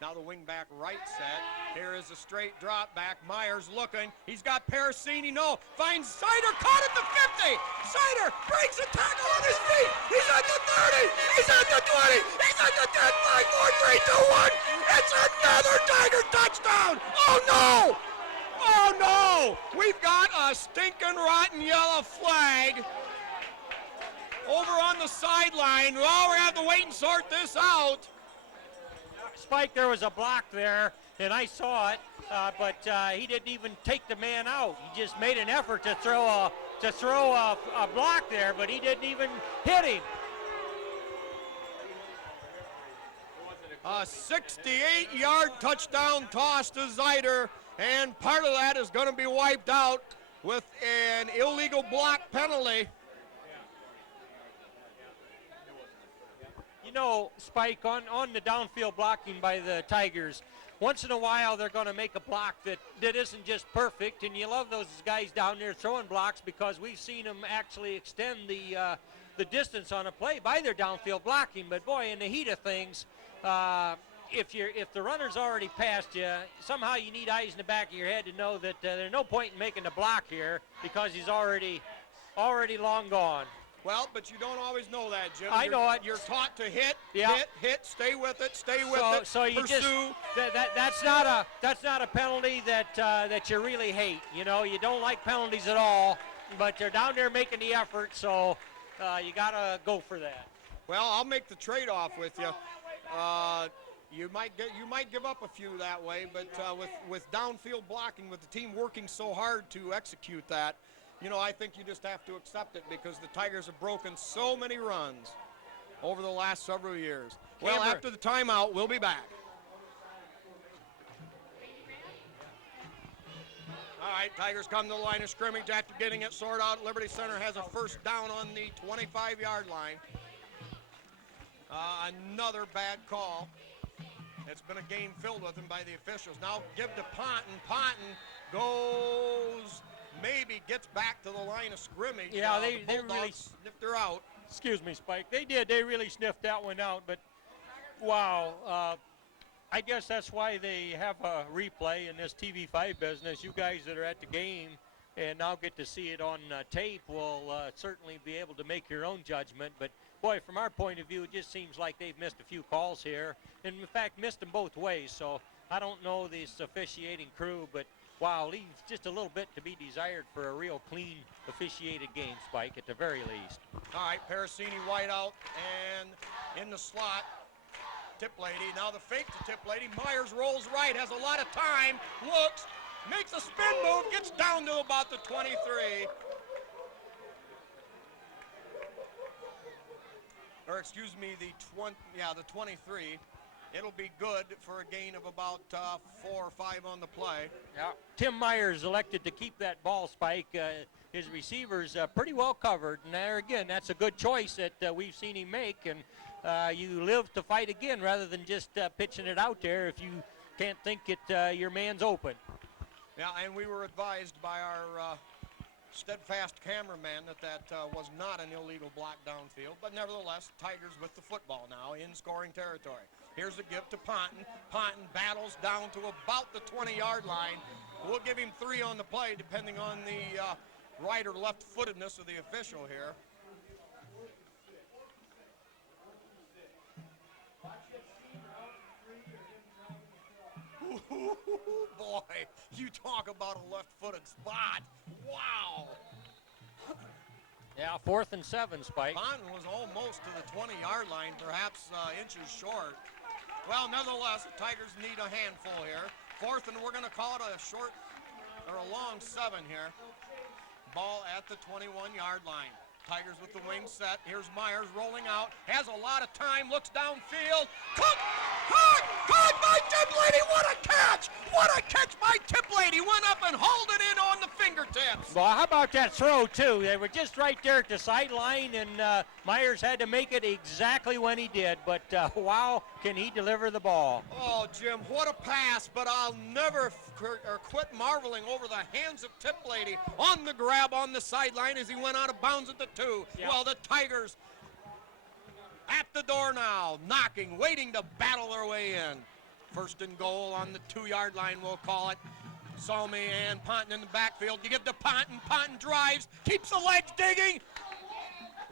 Now the wing back right set. Here is a straight drop back. Myers looking. He's got Parasini. No. Finds Sider. Caught at the 50. Sider breaks a tackle on his feet. He's at the 30. He's at the 20. He's at the 10. 5, 4, 3, 2, 1. It's another Tiger touchdown. Oh, no. Oh, no. We've got a stinking rotten yellow flag over on the sideline. Well, we're going to have to wait and sort this out. Spike, there was a block there, and I saw it, but he didn't even take the man out. He just made an effort to throw a block there, but he didn't even hit him. A 68-yard touchdown toss to Zider, and part of that is going to be wiped out with an illegal block penalty. You know, Spike, on the downfield blocking by the Tigers, once in a while they're going to make a block that isn't just perfect, and you love those guys down there throwing blocks because we've seen them actually extend the distance on a play by their downfield blocking. But boy, in the heat of things, if the runner's already past you, somehow you need eyes in the back of your head to know that there's no point in making the block here because he's already long gone. Well, but you don't always know that, Jim. I know it. You're taught to hit, Yeah. hit, stay with it, So you pursue. That's not a penalty that you really hate. You know, you don't like penalties at all, but they're down there making the effort, so you gotta go for that. Well, I'll make the trade-off with you. You might give up a few that way, but with downfield blocking, with the team working so hard to execute that, you know, I think you just have to accept it because the Tigers have broken so many runs over the last several years. Well, after the timeout, we'll be back. All right, Tigers come to the line of scrimmage after getting it sorted out. Liberty Center has a 1st down on the 25-yard line. Another bad call. It's been a game filled with them by the officials. Now give to Ponton. Ponton goes... maybe gets back to the line of scrimmage. Yeah, they really sniffed her out. Excuse me, Spike. They did. They really sniffed that one out. But, wow, I guess that's why they have a replay in this TV5 business. You guys that are at the game and now get to see it on tape will certainly be able to make your own judgment. But boy, from our point of view, it just seems like they've missed a few calls here. And in fact, missed them both ways. So I don't know this officiating crew, but wow, leaves just a little bit to be desired for a real clean officiated game, Spike, at the very least. All right, Parasini wide out and in the slot. Tip lady, now the fake to tip lady. Myers rolls right, has a lot of time, looks, makes a spin move, gets down to about the 23. Or excuse me, the 23. It'll be good for a gain of about 4 or 5 on the play. Yeah. Tim Myers elected to keep that ball, Spike. His receivers pretty well covered, and there again, that's a good choice that we've seen him make. And you live to fight again rather than just pitching it out there if you can't think your man's open. Yeah, and we were advised by our steadfast cameraman that was not an illegal block downfield, but nevertheless, Tigers with the football now in scoring territory. Here's a give to Ponton. Ponton battles down to about the 20-yard line. We'll give him 3 on the play, depending on the right or left-footedness of the official here. Ooh, boy, you talk about a left-footed spot. Wow. Yeah, 4th and 7, Spike. Ponton was almost to the 20-yard line, perhaps inches short. Well, nevertheless, the Tigers need a handful here. 4th, and we're going to call it a short or a long 7 here. Ball at the 21-yard line. Tigers with the wing set. Here's Myers rolling out. Has a lot of time. Looks downfield. Caught by Tip Lady. What a catch! What a catch by Tip Lady. Went up and hauled it in on the fingertips. Well, how about that throw, too? They were just right there at the sideline, and Myers had to make it exactly when he did. But, wow, can he deliver the ball. Oh, Jim, what a pass. But I'll never quit marveling over the hands of Tip Lady on the grab on the sideline as he went out of bounds at the 2. Yep. Well, the Tigers at the door now, knocking, waiting to battle their way in. 1st and goal on the 2-yard line, we'll call it. Salmi and Ponton in the backfield. You give to Ponton. Ponton drives, keeps the legs digging.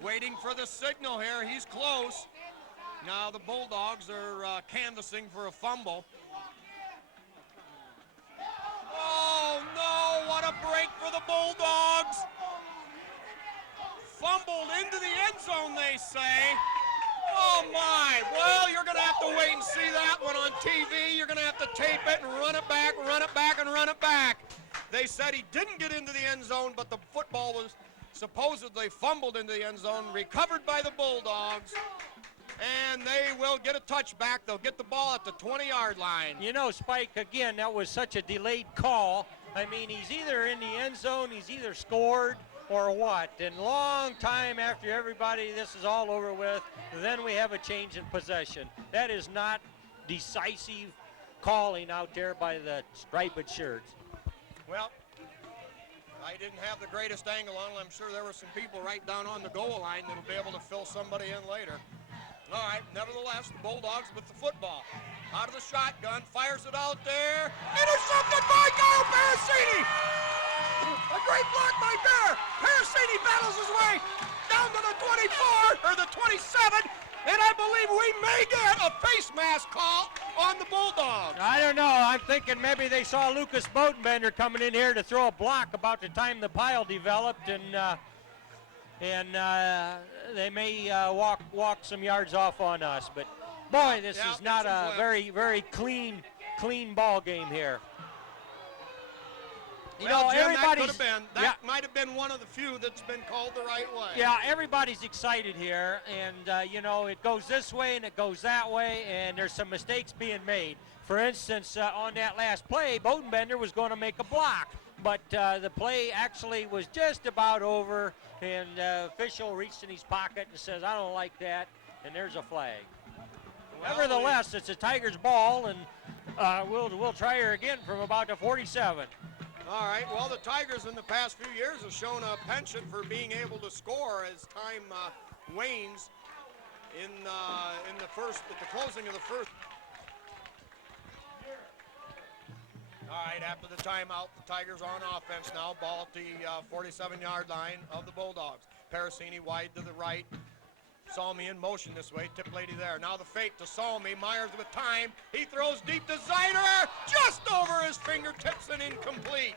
Waiting for the signal here. He's close. Now the Bulldogs are canvassing for a fumble. Oh, no, what a break for the Bulldogs. Fumbled into the end zone, they say. Oh, my. Well, you're going to have to wait and see that one on TV. You're going to have to tape it and run it back, run it back, and run it back. They said he didn't get into the end zone, but the football was supposedly fumbled into the end zone, recovered by the Bulldogs, and they will get a touchback. They'll get the ball at the 20-yard line. You know, Spike, again, that was such a delayed call. I mean, he's either in the end zone, he's either scored, or what? And long time after everybody, this is all over with, then we have a change in possession. That is not decisive calling out there by the striped shirts. Well, I didn't have the greatest angle on it. I'm sure there were some people right down on the goal line that'll be able to fill somebody in later. All right, nevertheless, the Bulldogs with the football. Out of the shotgun, fires it out there. Intercepted by Kyle Parasini! A great block by Bear. Parasini battles his way down to the 24, or the 27, and I believe we may get a face mask call on the Bulldogs. I don't know. I'm thinking maybe they saw Lucas Botenbender coming in here to throw a block about the time the pile developed, and they may walk some yards off on us. But, boy, this is not a very, very clean ball game here. You Well, know, Jim, everybody's that might have been one of the few that's been called the right way. Yeah, everybody's excited here, and you know, it goes this way and it goes that way, and there's some mistakes being made. For instance, on that last play, Bodenbender was going to make a block, but the play actually was just about over, and the official reached in his pocket and says, "I don't like that," and there's a flag. Well, Nevertheless, it's a Tigers ball, and we'll try her again from about the 47. All right, well, the Tigers in the past few years have shown a penchant for being able to score as time wanes in the first, at the closing of the first. All right, after the timeout, the Tigers on offense now. Ball at the 47-yard line of the Bulldogs. Parasini wide to the right. Salmi in motion this way. Tip lady there. Now the fake to Salmi. Myers with time. He throws deep to Zider. Just over his fingertips and incomplete.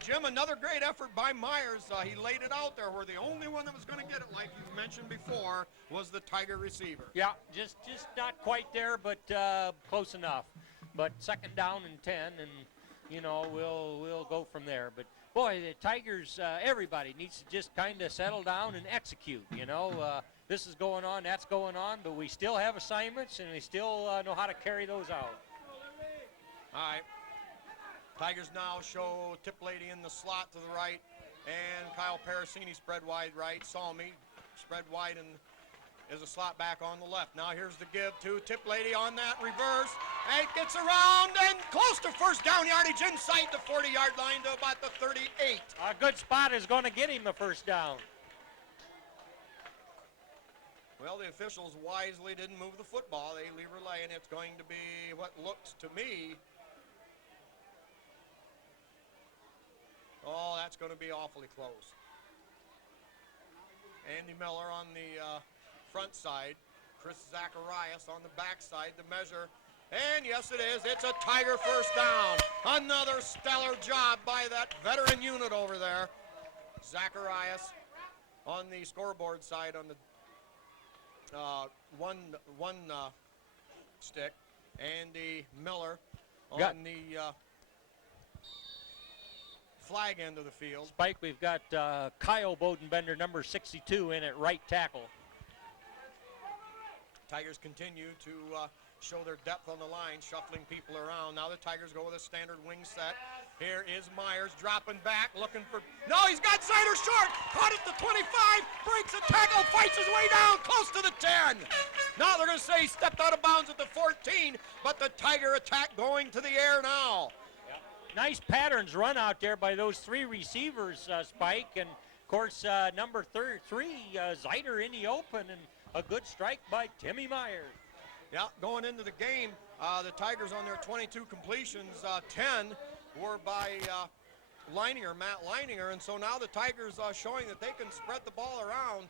Jim, another great effort by Myers. He laid it out there where the only one that was going to get it, like you mentioned before, was the Tiger receiver. Yeah, just not quite there, but close enough. But second down and 10, and you know we'll go from there. But boy, the Tigers, everybody needs to just kind of settle down and execute. You know, this is going on, that's going on, but we still have assignments, and we still know how to carry those out. All right. Tigers now show Tip Lady in the slot to the right, and Kyle Parasini spread wide right. Salmi spread wide and is a slot back on the left. Now here's the give to Tip Lady on that reverse. And it gets around and close to first down yardage inside the 40-yard line to about the 38. A good spot is going to get him the first down. Well, the officials wisely didn't move the football. They leave her laying. It's going to be what looks to me. Oh, that's going to be awfully close. Andy Miller on the front side. Chris Zacharias on the back side. The measure. And yes, it is. It's a Tiger first down. Another stellar job by that veteran unit over there. Zacharias on the scoreboard side on the one stick. Andy Miller on the flag end of the field. Spike, we've got Kyle Bodenbender, number 62, in at right tackle. Tigers continue to show their depth on the line, shuffling people around. Now the Tigers go with a standard wing set. Here is Myers dropping back, looking for... No, he's got Zider short. Caught at the 25, breaks a tackle, fights his way down, close to the 10. Now they're going to say he stepped out of bounds at the 14, but the Tiger attack going to the air now. Nice patterns run out there by those three receivers, Spike. And, of course, number 3, Zider in the open, and a good strike by Timmy Myers. Yeah, going into the game, the Tigers on their 22 completions, 10 were by Matt Leininger, and so now the Tigers are showing that they can spread the ball around.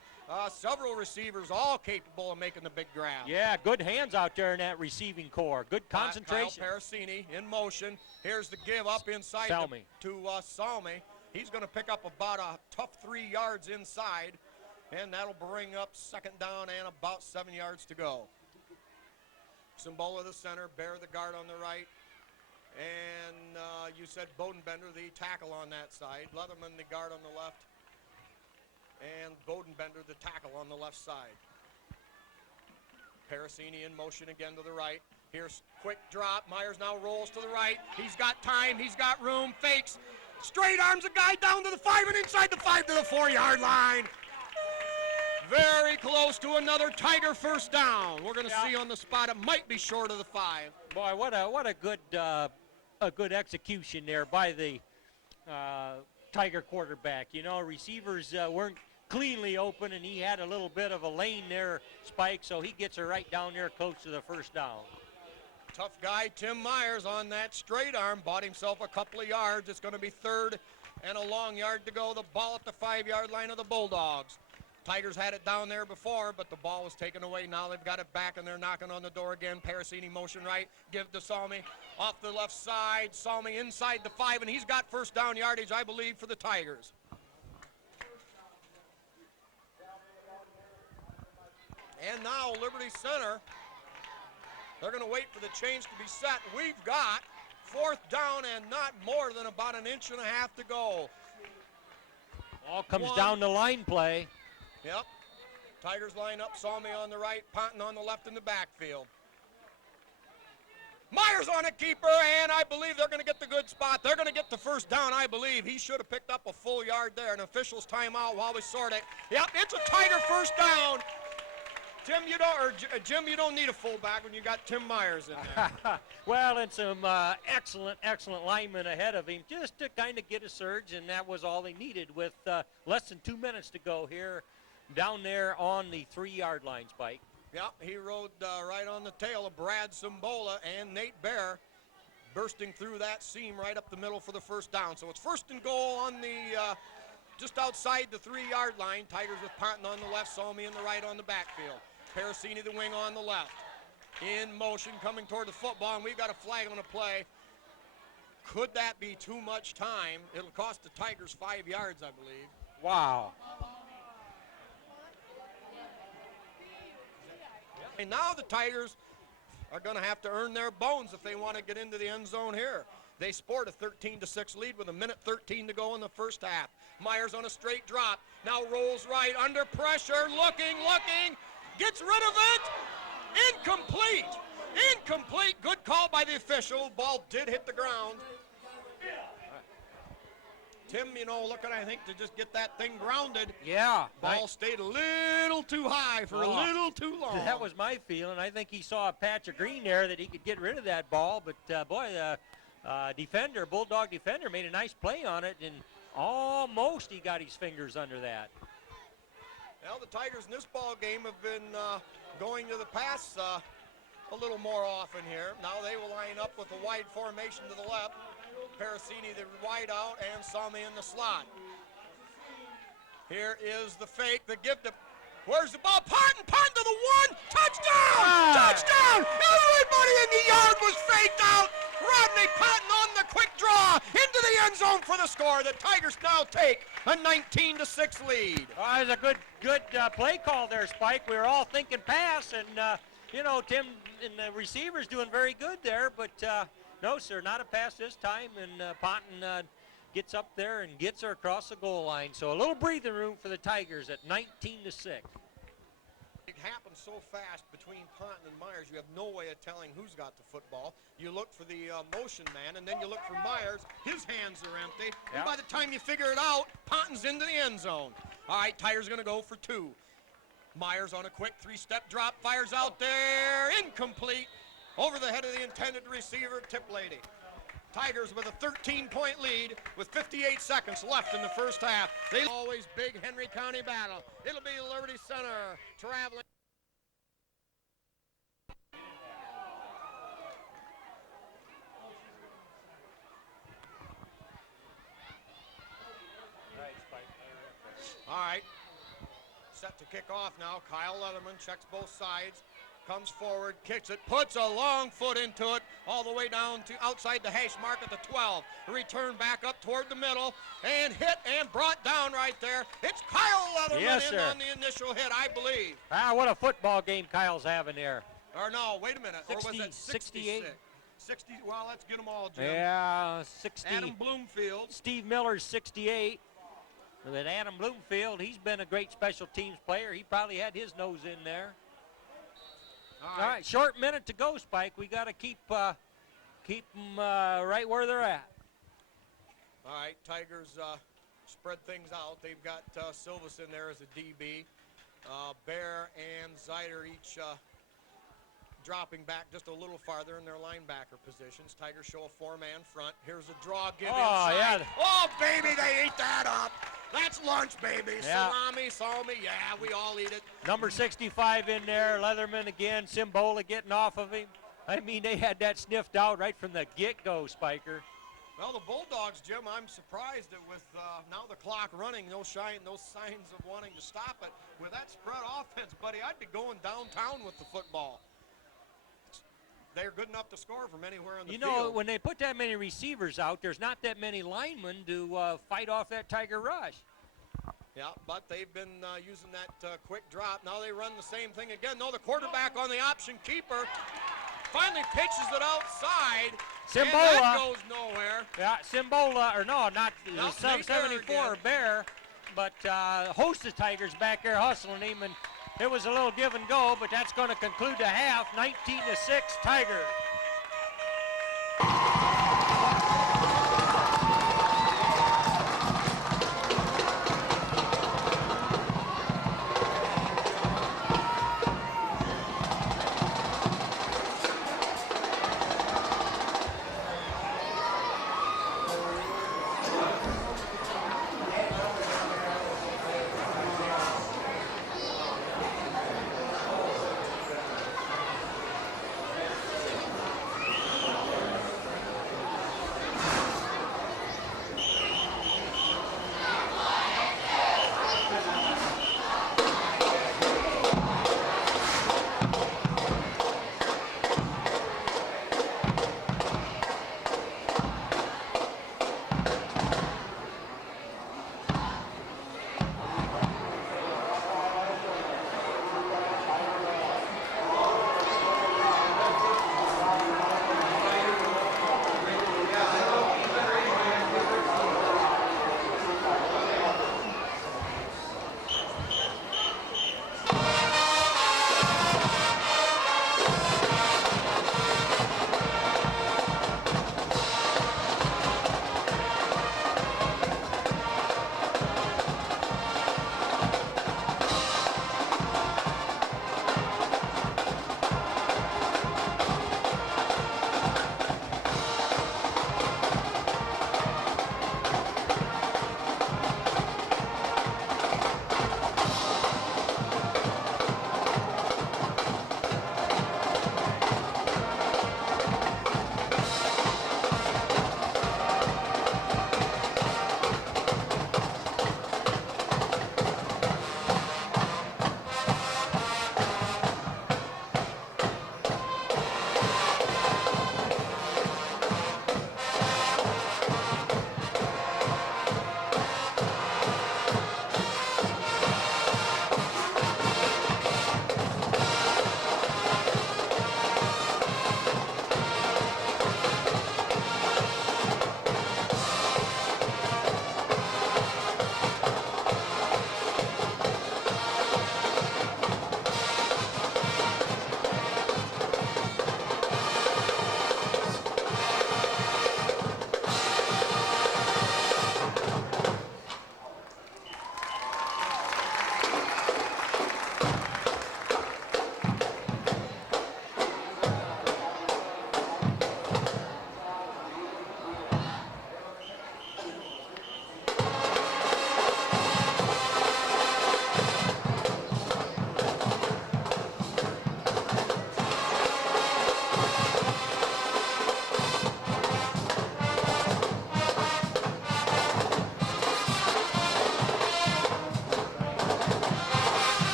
Several receivers all capable of making the big grab. Yeah, good hands out there in that receiving core. Good concentration. Kyle Parasini in motion. Here's the give up inside to Salmi. He's going to pick up about a tough 3 yards inside, and that'll bring up second down and about 7 yards to go. Simbola the center, Bear the guard on the right, and you said Bodenbender the tackle on that side, Leatherman the guard on the left, and Bodenbender the tackle on the left side. Parasini in motion again to the right. Here's quick drop. Myers now rolls to the right. He's got time. He's got room. Fakes. Straight arms a guy down to the 5 and inside the 5 to the 4-yard line. Very close to another Tiger first down. We're going to see on the spot. It might be short of the 5. Boy, what a good execution there by the Tiger quarterback. You know, receivers weren't cleanly open, and he had a little bit of a lane there, Spike, so he gets her right down there close to the first down. Tough guy Tim Myers on that straight arm, bought himself a couple of yards. It's going to be 3rd and a long yard to go. The ball at the 5-yard line of the Bulldogs. Tigers had it down there before, but the ball was taken away. Now they've got it back, and they're knocking on the door again. Parasini motion right, give to Salmi. Off the left side, Salmi inside the 5, and he's got first down yardage, I believe, for the Tigers. And now Liberty Center, they're going to wait for the change to be set. We've got 4th down and not more than about an inch and a half to go. All comes down to line play. Yep. Tigers line up, Salmi on the right, Ponton on the left in the backfield. Myers on a keeper, and I believe they're going to get the good spot. They're going to get the first down, I believe. He should have picked up a full yard there. An official's timeout while we sort it. Yep, it's a Tiger first down. Jim, you don't need a fullback when you got Tim Myers in there. Well, and some excellent linemen ahead of him just to kind of get a surge, and that was all they needed with less than 2 minutes to go here down there on the 3-yard line, Spike. Yeah, he rode right on the tail of Brad Simbola and Nate Bear, bursting through that seam right up the middle for the first down. So it's 1st and goal on the just outside the 3-yard line. Tigers with Ponton on the left, Salmi in the right on the backfield. Parasini the wing on the left. In motion, coming toward the football, and we've got a flag on the play. Could that be too much time? It'll cost the Tigers 5 yards, I believe. Wow. And now the Tigers are going to have to earn their bones if they want to get into the end zone here. They sport a 13-6 lead with 1:13 to go in the first half. Myers on a straight drop. Now rolls right, under pressure, looking, gets rid of it. Incomplete. Incomplete. Good call by the official. Ball did hit the ground. Tim, you know, looking, I think, to just get that thing grounded. Yeah. Ball stayed a little too high for a little too long. That was my feeling. I think he saw a patch of green there that he could get rid of that ball, but boy, defender, Bulldog defender, made a nice play on it, and almost he got his fingers under that. Well, the Tigers in this ball game have been going to the pass a little more often here. Now they will line up with a wide formation to the left. Parasini the wide out and Salmi in the slot. Here is the fake, the give to, where's the ball? Ponton to the one, touchdown! Touchdown! Everybody in the yard was faked out. Rodney Ponton on the quick draw into the end zone for the score. The Tigers now take a 19-6 lead. It was a good play call there, Spike. We were all thinking pass, and you know, Tim and the receivers doing very good there, but no, sir, not a pass this time, and Ponton gets up there and gets her across the goal line. So a little breathing room for the Tigers at 19-6. It happens so fast between Ponton and Myers, you have no way of telling who's got the football. You look for the motion man, and then you look for Myers. His hands are empty. Yep. And by the time you figure it out, Ponton's into the end zone. All right, Tigers going to go for 2. Myers on a quick 3-step drop, fires out there, incomplete. Over the head of the intended receiver, Tip Lady. Tigers with a 13-point lead with 58 seconds left in the first half. They always big Henry County battle. It'll be Liberty Center traveling. All right, set to kick off now. Kyle Leatherman checks both sides. Comes forward, kicks it, puts a long foot into it, all the way down to outside the hash mark at the 12. Return back up toward the middle, and hit and brought down right there. It's Kyle Leatherman Yes, in sir. on the initial hit, I believe. What a football game Kyle's having there. Or no, wait a minute. Or was that 68? 60, well, let's get them all, Jim. Yeah, 60. Adam Bloomfield. Steve Miller's 68. With Adam Bloomfield, he's been a great special teams player. He probably had his nose in there. All right, short minute to go, Spike. We got to keep them right where they're at. All right, Tigers spread things out. They've got Silvas in there as a DB. Bear and Zeider each dropping back just a little farther in their linebacker positions. Tigers show a 4-man front. Here's a draw give inside. Yeah. Oh, baby, they ate that up. That's lunch, baby. Yeah. Salami, yeah, we all eat it. Number 65 in there, Leatherman again, Simbola getting off of him. I mean, they had that sniffed out right from the get-go, Spiker. Well, the Bulldogs, Jim, I'm surprised that with now the clock running, no signs of wanting to stop it. With that spread offense, buddy, I'd be going downtown with the football. They're good enough to score from anywhere in the field. You know, when they put that many receivers out, there's not that many linemen to fight off that Tiger rush. Yeah, but they've been using that quick drop. Now they run the same thing again. No, the quarterback on the option keeper finally pitches it outside. Simbola. And that goes nowhere. Yeah, Simbola, or no, not No, 74 Bear, but host the Tigers back there hustling him, and it was a little give and go, but that's going to conclude the half, 19-6 Tigers.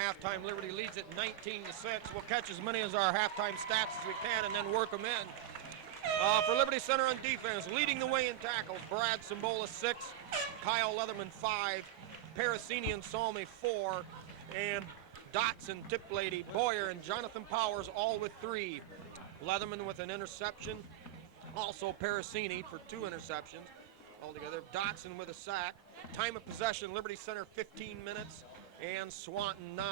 halftime. Liberty leads it 19-6. We'll catch as many as our halftime stats as we can and then work them in. For Liberty Center on defense, leading the way in tackles, Brad Cimbola 6, Kyle Leatherman 5, Parasini and Salmi 4, and Dotson, Tiplady, Boyer, and Jonathan Powers all with 3. Leatherman with an interception, also Parasini for 2 interceptions altogether. Dotson with a sack. Time of possession, Liberty Center 15 minutes and Swanton 9.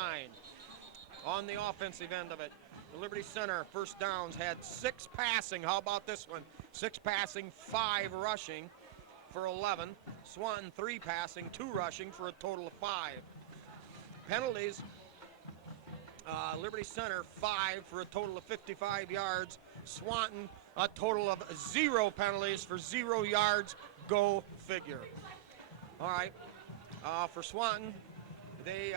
On the offensive end of it, the Liberty Center first downs had 6 passing. How about this one? 6 passing, 5 rushing for 11. Swanton 3 passing, 2 rushing for a total of 5. Penalties, Liberty Center 5 for a total of 55 yards. Swanton a total of 0 penalties for 0 yards. Go figure. All right, for Swanton, they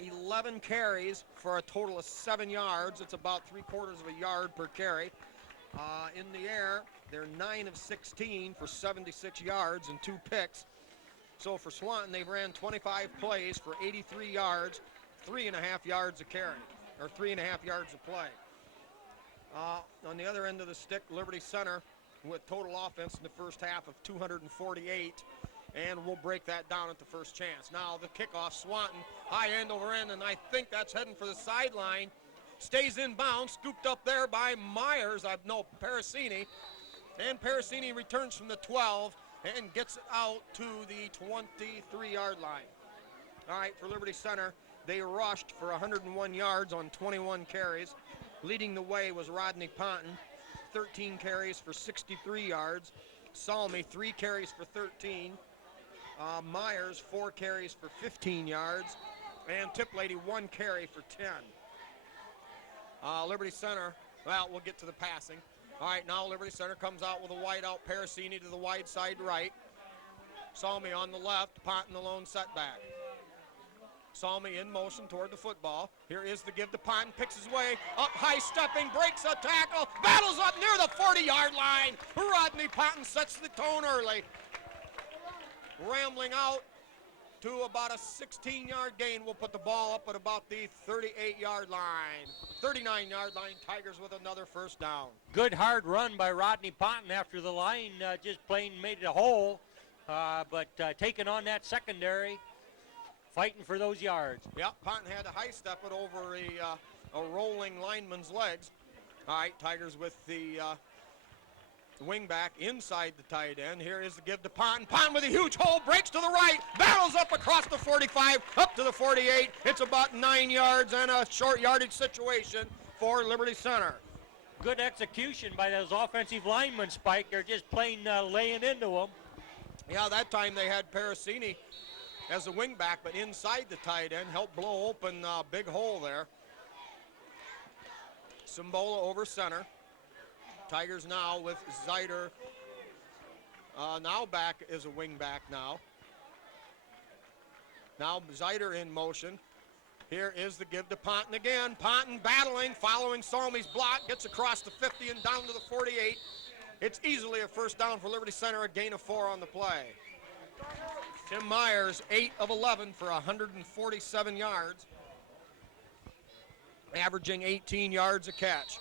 11 carries for a total of 7 yards. It's about 3/4 of a yard per carry. In the air, they're 9 of 16 for 76 yards and 2 picks. So for Swanton, they ran 25 plays for 83 yards, 3.5 yards a carry, or 3.5 yards a play. On the other end of the stick, Liberty Center with total offense in the first half of 248, and we'll break that down at the first chance. Now the kickoff, Swanton, high end over end, and I think that's heading for the sideline. Stays in bounds, scooped up there by Myers, Parasini, and Parasini returns from the 12 and gets it out to the 23-yard line. All right, for Liberty Center, they rushed for 101 yards on 21 carries. Leading the way was Rodney Ponton, 13 carries for 63 yards. Salmi, 3 carries for 13. Myers, 4 carries for 15 yards. And Tiplady, 1 carry for 10. Liberty Center, well, we'll get to the passing. All right, now Liberty Center comes out with a wide out, Parasini to the wide side right. Salmi on the left, Ponton the lone setback. Salmi in motion toward the football. Here is the give to Ponton, picks his way up, high stepping, breaks a tackle, battles up near the 40-yard line. Rodney Ponton sets the tone early. Rambling out to about a 16-yard gain. We'll put the ball up at about the 38-yard line. 39-yard line, Tigers with another first down. Good hard run by Rodney Ponton after the line just plain made it a hole, but taking on that secondary, fighting for those yards. Yep, Ponton had to high step it over a rolling lineman's legs. All right, Tigers with the wing back inside the tight end. Here is the give to Ponton. Ponton with a huge hole, breaks to the right, battles up across the 45, up to the 48. It's about 9 yards and a short yardage situation for Liberty Center. Good execution by those offensive linemen, Spike. They're just plain laying into them. Yeah, that time they had Parasini as a wing back, but inside the tight end, helped blow open a big hole there. Cimbola over center. Tigers now with Zeider now back as a wing back now. Now Zeider in motion. Here is the give to Ponton again. Ponton battling, following Salmi's block, gets across the 50 and down to the 48. It's easily a first down for Liberty Center, a gain of 4 on the play. Tim Myers, 8 of 11 for 147 yards, averaging 18 yards a catch.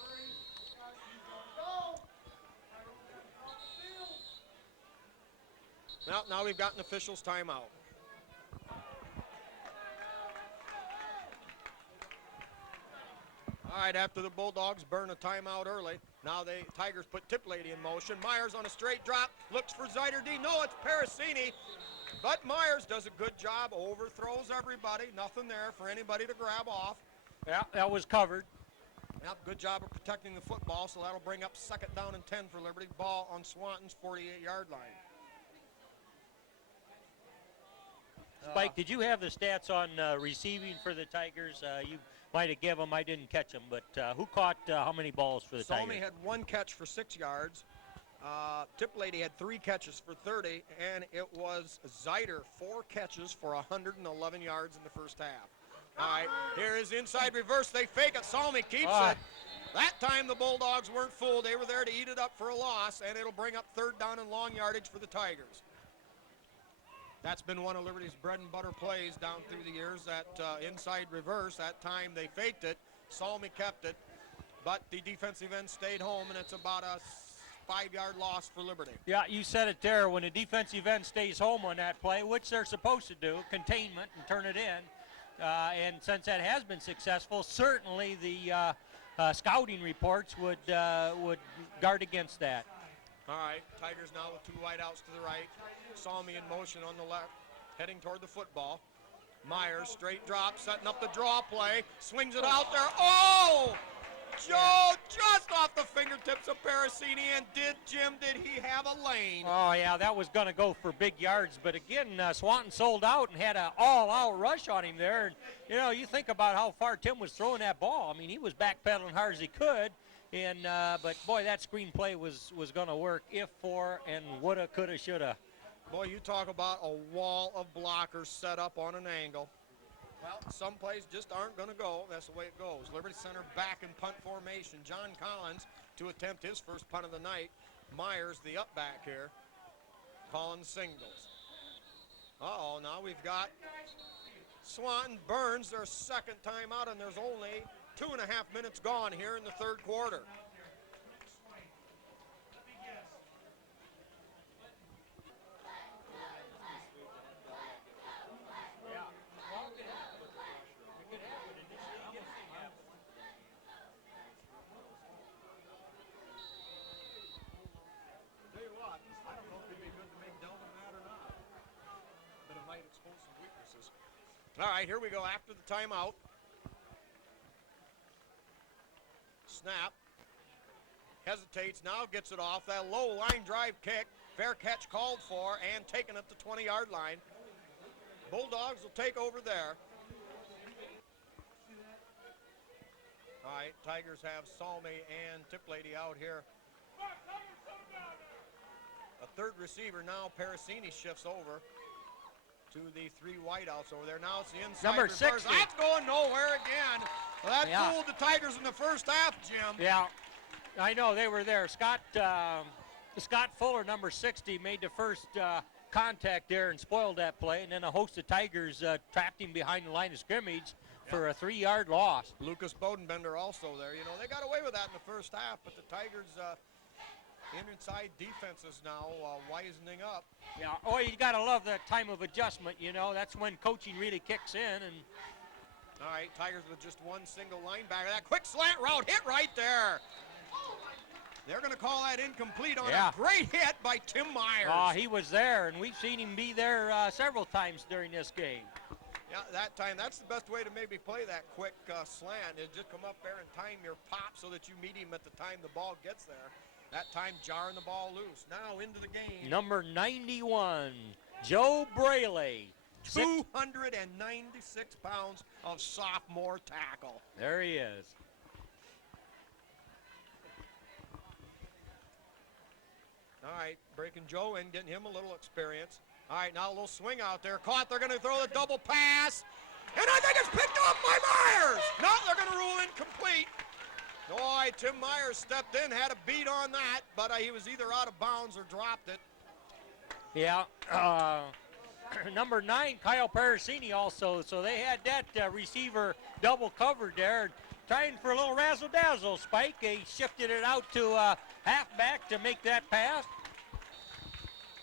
Well, now we've got an official's timeout. All right, after the Bulldogs burn a timeout early, now the Tigers put Tiplady in motion. Myers on a straight drop, looks for Zeider D. No, it's Parasini, but Myers does a good job, overthrows everybody. Nothing there for anybody to grab off. Yeah, that was covered. Yep, good job of protecting the football, so that'll bring up 2nd down and 10 for Liberty. Ball on Swanton's 48-yard line. Spike, did you have the stats on receiving for the Tigers? You might have given them. I didn't catch them, but who caught how many balls for the Tigers? Salmi had 1 catch for 6 yards. Tiplady had 3 catches for 30, and it was Zeider 4 catches for 111 yards in the first half. All right, here is inside reverse. They fake it. Salmi keeps it. That time the Bulldogs weren't fooled. They were there to eat it up for a loss, and it'll bring up 3rd down and long yardage for the Tigers. That's been one of Liberty's bread and butter plays down through the years, that inside reverse. That time they faked it. Salmi kept it, but the defensive end stayed home, and it's about a 5-yard loss for Liberty. Yeah, you said it there. When the defensive end stays home on that play, which they're supposed to do, containment and turn it in, and since that has been successful, certainly the scouting reports would guard against that. All right, Tigers now with 2 wideouts to the right. Salmi in motion on the left, heading toward the football. Myers, straight drop, setting up the draw play, swings it out there. Oh! Joe, just off the fingertips of Parasini, and did he have a lane? Oh, yeah, that was going to go for big yards, but again, Swanton sold out and had an all-out rush on him there. And, you think about how far Tim was throwing that ball. I mean, he was backpedaling hard as he could, and but, boy, that screenplay was going to work if for and woulda, coulda, shoulda. Boy, you talk about a wall of blockers set up on an angle. Well, some plays just aren't going to go. That's the way it goes. Liberty Center back in punt formation. John Collins to attempt his first punt of the night. Myers, the up back here. Collins singles. Uh-oh, now we've got Swanton Burns, their second time out, and there's only 2.5 minutes gone here in the third quarter. All right, here we go after the timeout. Snap. Hesitates, now gets it off. That low line drive kick. Fair catch called for and taken at the 20-yard line. Bulldogs will take over there. All right, Tigers have Salmi and Tiplady out here. A third receiver now, Parasini shifts over to the 3 wideouts over there. Now it's the inside Number reverse. 60. That's going nowhere again. Well, that fooled the Tigers in the first half, Jim. Yeah, I know they were there. Scott Fuller, number 60, made the first contact there and spoiled that play, and then a host of Tigers trapped him behind the line of scrimmage for a 3-yard loss. Lucas Bodenbender also there. They got away with that in the first half, but the Tigers inside defenses now wisening up. Yeah, oh, you got to love that time of adjustment, That's when coaching really kicks in. And all right, Tigers with just one single linebacker. That quick slant route hit right there. They're going to call that incomplete on a great hit by Tim Myers. Oh, he was there, and we've seen him be there several times during this game. Yeah, that time, that's the best way to maybe play that quick slant, is just come up there and time your pop so that you meet him at the time the ball gets there. That time jarring the ball loose. Now into the game. Number 91, Joe Braley. 296 pounds of sophomore tackle. There he is. All right, breaking Joe in, getting him a little experience. All right, now a little swing out there. Caught, they're going to throw the double pass. And I think it's picked up by Myers. No, they're going to rule incomplete. Boy, Tim Myers stepped in, had a beat on that, but he was either out of bounds or dropped it. Yeah, number 9, Kyle Parasini also. So they had that receiver double covered there, trying for a little razzle-dazzle, Spike. They shifted it out to halfback to make that pass.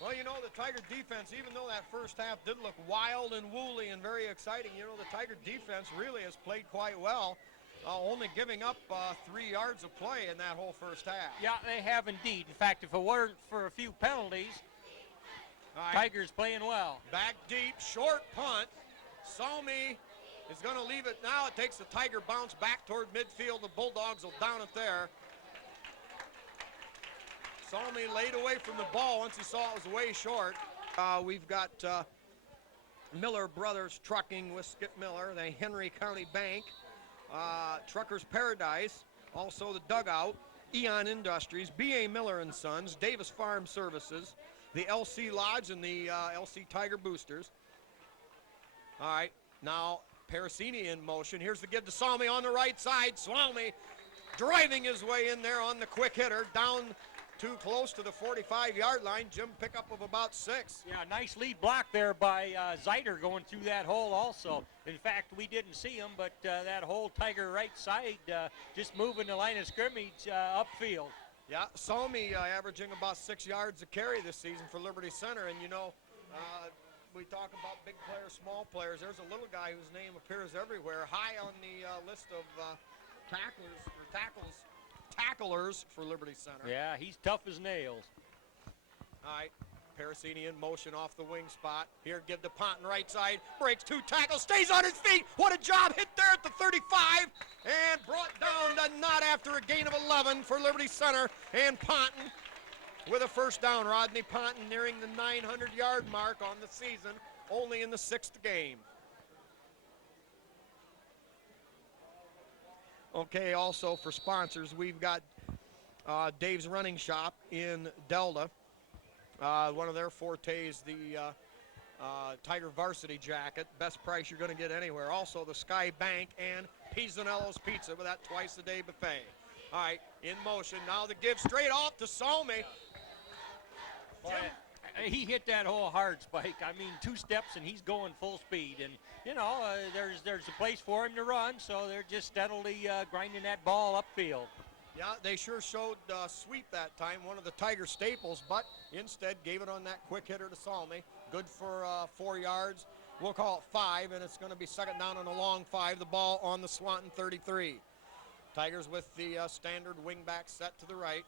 Well, the Tiger defense, even though that first half did look wild and woolly and very exciting, the Tiger defense really has played quite well. Only giving up 3 yards of play in that whole first half. Yeah, they have indeed. In fact, if it weren't for a few penalties, Tigers playing well. Back deep, short punt. Salmi is going to leave it now. It takes the Tiger bounce back toward midfield. The Bulldogs will down it there. Salmi laid away from the ball once he saw it was way short. We've got Miller Brothers Trucking with Skip Miller, the Henry County Bank. Truckers Paradise, also the Dugout, Eon Industries, B.A. Miller & Sons, Davis Farm Services, the LC Lodge, and the LC Tiger Boosters. All right, now Parasini in motion. Here's the give to Salmi on the right side. Salmi driving his way in there on the quick hitter, down too close to the 45-yard line. Jim, pickup of about 6. Yeah, nice lead block there by Zeiter going through that hole also. In fact, we didn't see him, but that whole Tiger right side just moving the line of scrimmage upfield. Yeah, Salmi averaging about 6 yards a carry this season for Liberty Center. And, you know, we talk about big players, small players. There's a little guy whose name appears everywhere, high on the list of tacklers for Liberty Center. Yeah, he's tough as nails. All right, Parasini in motion off the wing spot. Here, give to Ponton right side. Breaks 2 tackles, stays on his feet. What a job, hit there at the 35. And brought down to not after a gain of 11 for Liberty Center. And Ponton with a first down. Rodney Ponton nearing the 900-yard mark on the season, only in the 6th game. Okay, also for sponsors, we've got Dave's Running Shop in Delta. One of their fortes, the Tiger Varsity Jacket. Best price you're going to get anywhere. Also the Sky Bank and Pisanello's Pizza with that twice-a-day buffet. All right, in motion. Now the give straight off to Salmi. Boy, he hit that hole hard, Spike. I mean, 2 steps and he's going full speed. And, you know, there's a place for him to run, so they're just steadily grinding that ball upfield. Yeah, they sure showed sweep that time, one of the Tiger staples, but instead gave it on that quick hitter to Salmi. Good for 4 yards. We'll call it 5, and it's going to be second down on a long 5. The ball on the Swanton 33. Tigers with the standard wingback set to the right.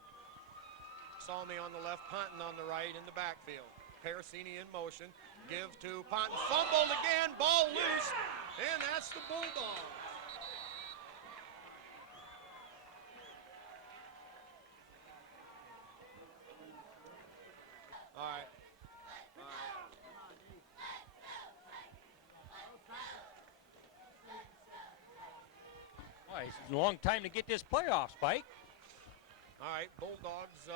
Salmi on the left, Ponton on the right in the backfield. Parasini in motion. Give to Ponton. Fumbled again. Ball loose. And that's the Bulldogs. All right. Boy, it's a long time to get this playoff, Spike. All right, Bulldogs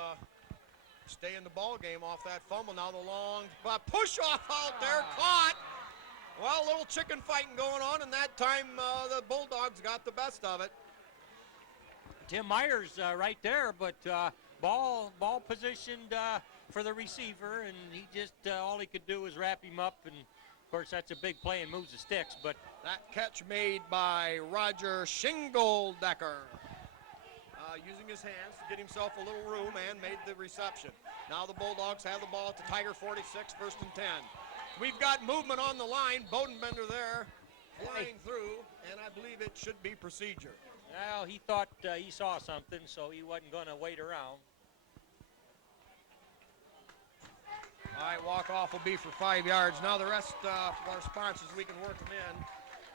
stay in the ball game off that fumble. Now the long push off out there, caught. Well, a little chicken fighting going on, and that time the Bulldogs got the best of it. Tim Myers right there, but ball positioned for the receiver, and he just all he could do was wrap him up, and of course that's a big play and moves the sticks. But that catch made by Roger Shingeldecker. Using his hands to get himself a little room and made the reception. Now the Bulldogs have the ball at the Tiger 46, first and 10. We've got movement on the line. Bodenbender there flying through, and I believe it should be procedure. Well, he thought he saw something, so he wasn't going to wait around. All right, walk-off will be for 5 yards. Now the rest of our sponsors, we can work them in.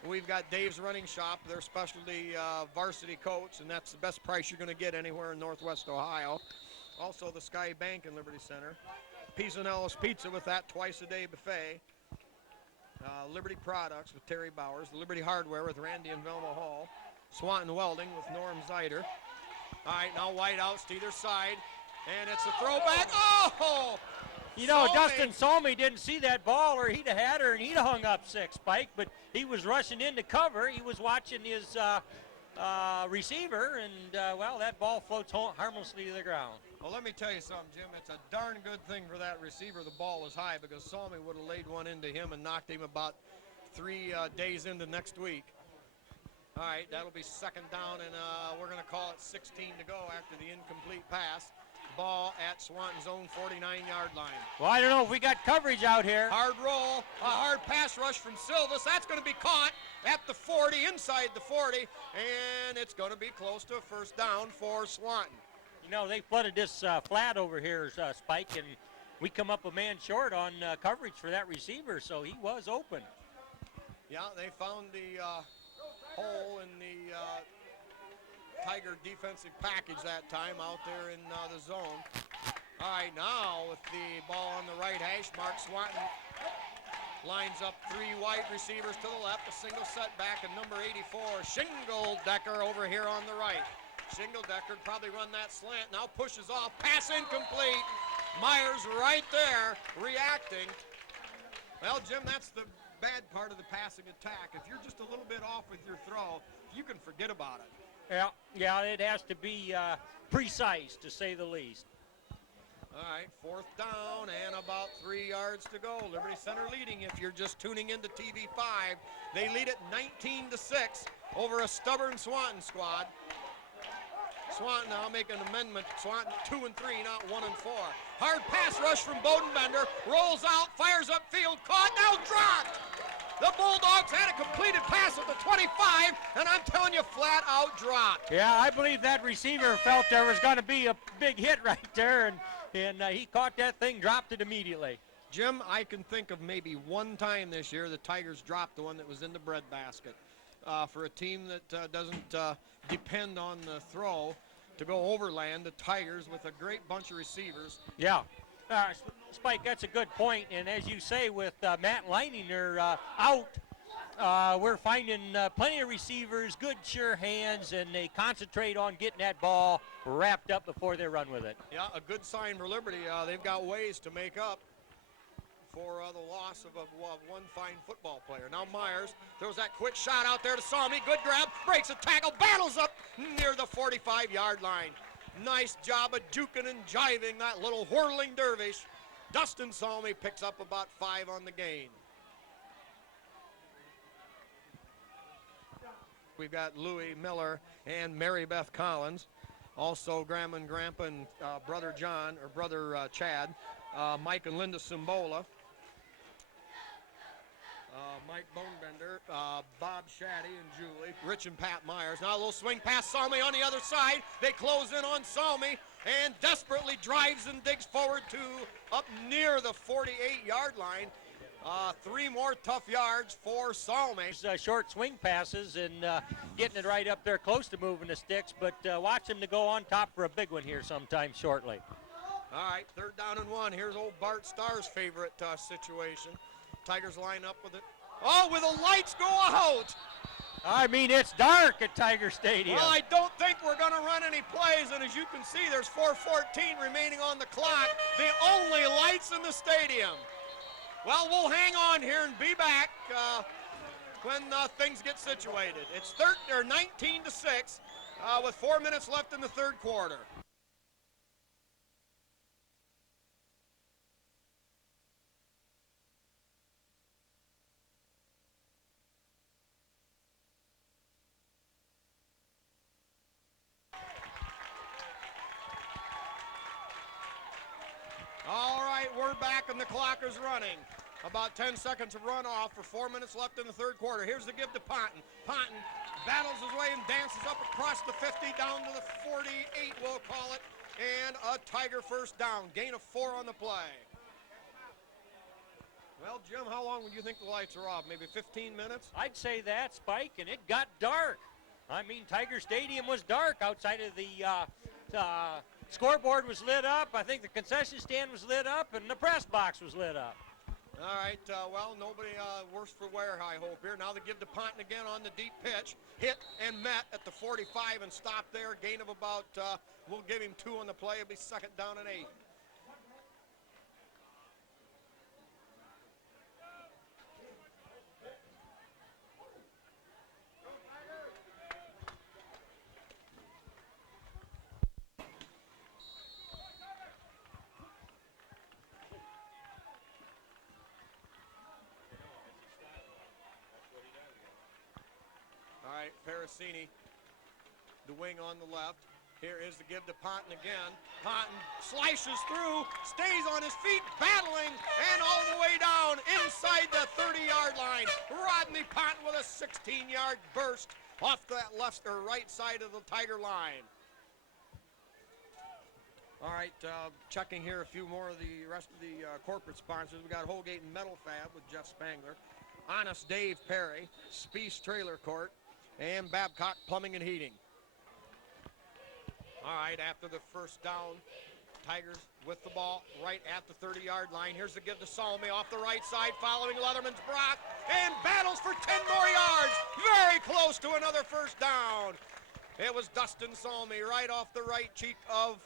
We've got Dave's Running Shop, their specialty varsity coats, and that's the best price you're going to get anywhere in Northwest Ohio. Also the Sky Bank in Liberty Center. Pisanello's Pizza with that twice-a-day buffet. Liberty Products with Terry Bowers. Liberty Hardware with Randy and Velma Hall. Swanton Welding with Norm Zeiter. All right, now wideouts to either side, and it's a throwback. Oh! You know, Salmi. Dustin Salmi didn't see that ball, or he'd have had her, and he'd have hung up 6, Spike, but he was rushing in to cover. He was watching his receiver, and, well, that ball floats harmlessly to the ground. Well, let me tell you something, Jim. It's a darn good thing for that receiver the ball is high, because Salmi would have laid one into him and knocked him about 3 days into next week. All right, that'll be second down, and we're going to call it 16 to go after the incomplete pass. Ball at Swanton's own 49-yard line. Well, I don't know if we got coverage out here. Hard roll, a hard pass rush from Silvas. That's going to be caught at the 40, inside the 40, and it's going to be close to a first down for Swanton. You know, they flooded this flat over here, Spike, and we come up a man short on coverage for that receiver, so he was open. Yeah, they found the hole in the Tiger defensive package that time out there in the zone. All right, now with the ball on the right hash mark, Swanton lines up 3 wide receivers to the left, a single setback, and number 84, Shingeldecker over here on the right. Shingeldecker probably run that slant, now pushes off, pass incomplete. Myers right there reacting. Well, Jim, that's the bad part of the passing attack. If you're just a little bit off with your throw, you can forget about it. Yeah, it has to be precise, to say the least. All right, 4th down and about 3 yards to go. Liberty Center leading if you're just tuning into TV5. They lead it 19-6 over a stubborn Swanton squad. Swanton now make an amendment. Swanton 2 and 3, not 1 and 4. Hard pass rush from Bodenbender. Rolls out, fires upfield, caught, now dropped. The Bulldogs had a completed pass at the 25, and I'm telling you, flat out dropped. Yeah, I believe that receiver felt there was going to be a big hit right there, and he caught that thing, dropped it immediately. Jim, I can think of maybe one time this year the Tigers dropped the one that was in the breadbasket. For a team that doesn't depend on the throw to go overland, the Tigers with a great bunch of receivers. Yeah. Spike, that's a good point. And as you say, with Matt Leininger out, we're finding plenty of receivers, good sure hands, and they concentrate on getting that ball wrapped up before they run with it. Yeah, a good sign for Liberty. They've got ways to make up for the loss of one fine football player. Now Myers throws that quick shot out there to Salmi. Good grab, breaks a tackle, battles up near the 45-yard line. Nice job of juking and jiving that little whirling dervish. Dustin Salmi picks up about 5 on the gain. We've got Louie Miller and Mary Beth Collins. Also Grandma and Grandpa and brother John, or brother Chad. Mike and Linda Simbola. Mike Bonebender, Bob Shaddy and Julie, Rich and Pat Myers. Now a little swing past Salmi on the other side. They close in on Salmi and desperately drives and digs forward to up near the 48-yard line. 3 more tough yards for Salmi. Short swing passes and getting it right up there close to moving the sticks, but watch him to go on top for a big one here sometime shortly. All right, 3rd down and 1. Here's old Bart Starr's favorite situation. Tigers line up with it. Oh, will the lights go out? I mean, it's dark at Tiger Stadium. Well, I don't think we're going to run any plays, and as you can see, there's 4:14 remaining on the clock. The only lights in the stadium. Well, we'll hang on here and be back when things get situated. It's 19-6 with 4 minutes left in the 3rd quarter. All right, we're back and the clock is running. About 10 seconds of runoff for 4 minutes left in the 3rd quarter. Here's the give to Ponton. Ponton battles his way and dances up across the 50 down to the 48, we'll call it. And a Tiger 1st down. Gain of 4 on the play. Well, Jim, how long would you think the lights are off? Maybe 15 minutes? I'd say that, Spike, and it got dark. I mean, Tiger Stadium was dark outside of the scoreboard was lit up. I think the concession stand was lit up, and the press box was lit up. All right, well, nobody worse for wear, I hope here. Now they give to Ponton again on the deep pitch. Hit and met at the 45 and stopped there. Gain of about, we'll give him 2 on the play. It'll be 2nd down and 8. All right, Parasini, the wing on the left. Here is the give to Ponton again. Ponton slices through, stays on his feet, battling, and all the way down inside the 30-yard line. Rodney Ponton with a 16-yard burst off that left or right side of the Tiger line. All right, checking here a few more of the rest of the corporate sponsors. We got Holgate and Metal Fab with Jeff Spangler, Honest Dave Perry, Spiece Trailer Court, and Babcock Plumbing and Heating. All right, after the 1st down, Tigers with the ball right at the 30-yard line. Here's the give to Salmi off the right side, following Leatherman's block, and battles for 10 more yards. Very close to another 1st down. It was Dustin Salmi right off the right cheek of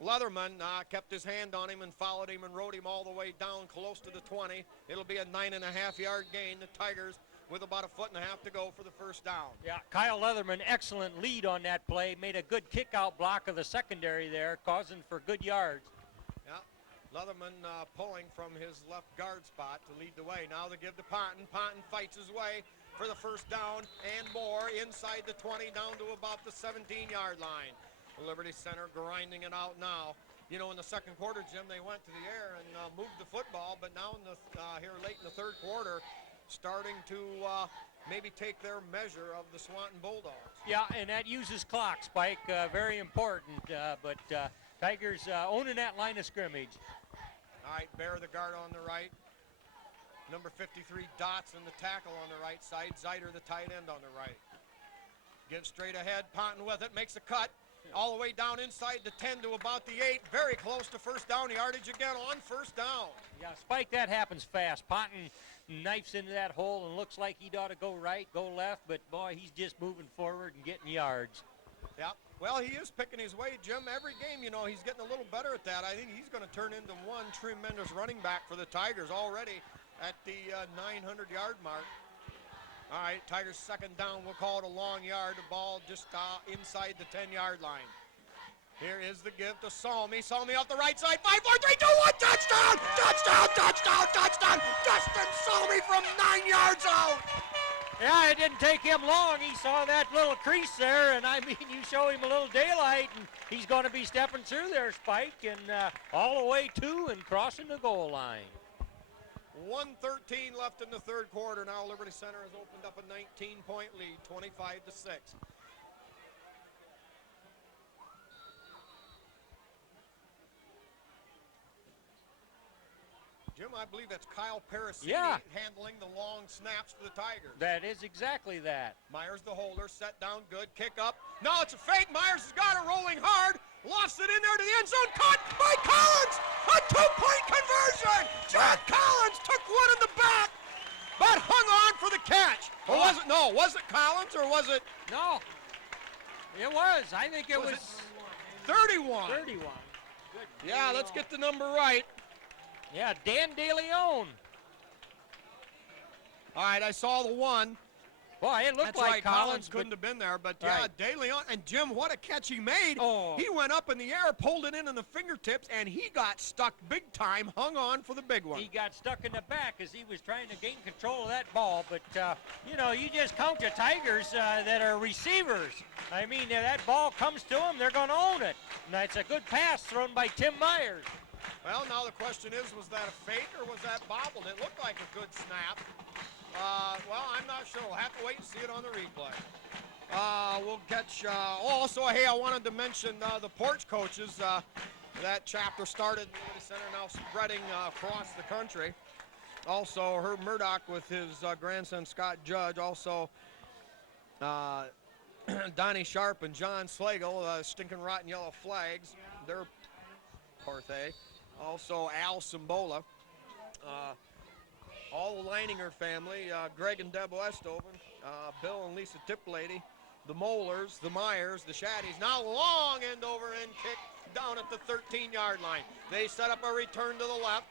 Leatherman. Kept his hand on him and followed him and rode him all the way down close to the 20. It'll be a 9.5-yard gain. The Tigers with about 1.5 feet to go for the first down. Yeah, Kyle Leatherman, excellent lead on that play. Made a good kick-out block of the secondary there, causing for good yards. Yeah, Leatherman pulling from his left guard spot to lead the way. Now they give to Ponton. Ponton fights his way for the first down and more inside the 20 down to about the 17-yard line. Liberty Center grinding it out now. You know, in the second quarter, Jim, they went to the air and moved the football, but now in the here late in the third quarter, starting to maybe take their measure of the Swanton Bulldogs. Yeah, and that uses clock, Spike, very important, but Tigers owning that line of scrimmage. All right, Bear the guard on the right. Number 53, Dotson, the tackle on the right side. Zider, the tight end on the right. Gives straight ahead, Ponton with it, makes a cut. All the way down inside the 10 to about the 8. Very close to first down yardage again on first down. Yeah, Spike, that happens fast. Ponton knifes into that hole and looks like he'd ought to go right, go left, but boy, he's just moving forward and getting yards. Yeah, well, he is picking his way, Jim. Every game, you know, he's getting a little better at that. I think he's going to turn into one tremendous running back for the Tigers already at the 900-yard mark. All right, Tigers second down. We'll call it a long yard. The ball just inside the 10-yard line. Here is the give to Salmi. Salmi off the right side. 5, 4, 3, 2, 1. Touchdown! Touchdown! Touchdown! Touchdown! Dustin Salmi from 9 yards out. Yeah, it didn't take him long. He saw that little crease there, and I mean, you show him a little daylight, and he's going to be stepping through there, Spike, and all the way to and crossing the goal line. 1:13 left in the third quarter. Now Liberty Center has opened up a 19-point lead, 25-6. Jim, I believe that's Kyle Parasini handling the long snaps for the Tigers. That is exactly that. Myers, the holder, set down good, kick up. No, it's a fake. Myers has got it rolling hard. Lofts it in there to the end zone. Caught by Collins. A two-point conversion. Jack Collins took one in the back, but hung on for the catch. Or was it? No, was it Collins or was it? No, it was. I think it was 31. 31. Good. Yeah, let's get the number right. Yeah, Dan DeLeon. All right, I saw the one. Boy, it looked That's like right, Collins couldn't have been there, but yeah, Right. DeLeon. And Jim, what a catch he made. Oh. He went up in the air, pulled it in the fingertips, and he got stuck big time, hung on for the big one. He got stuck in the back as he was trying to gain control of that ball. But, you know, you just count the Tigers that are receivers. I mean, that ball comes to them, they're going to own it. And that's a good pass thrown by Tim Myers. Well, now the question is, was that a fake or was that bobbled? It looked like a good snap. Well, I'm not sure. We'll have to wait and see it on the replay. We'll catch, also, hey, I wanted to mention the porch coaches. That chapter started in the Liberty Center, now spreading across the country. Also, Herb Murdoch with his grandson, Scott Judge. Also, Donnie Sharp and John Slagle, Stinking Rotten Yellow Flags. They're Parthay. Also, Al Simbola. All the Leininger family, Greg and Deb Westoven, Bill and Lisa Tiplady, the Mollers, the Myers, the Shaddies. Now long end over end kick down at the 13-yard line. They set up a return to the left.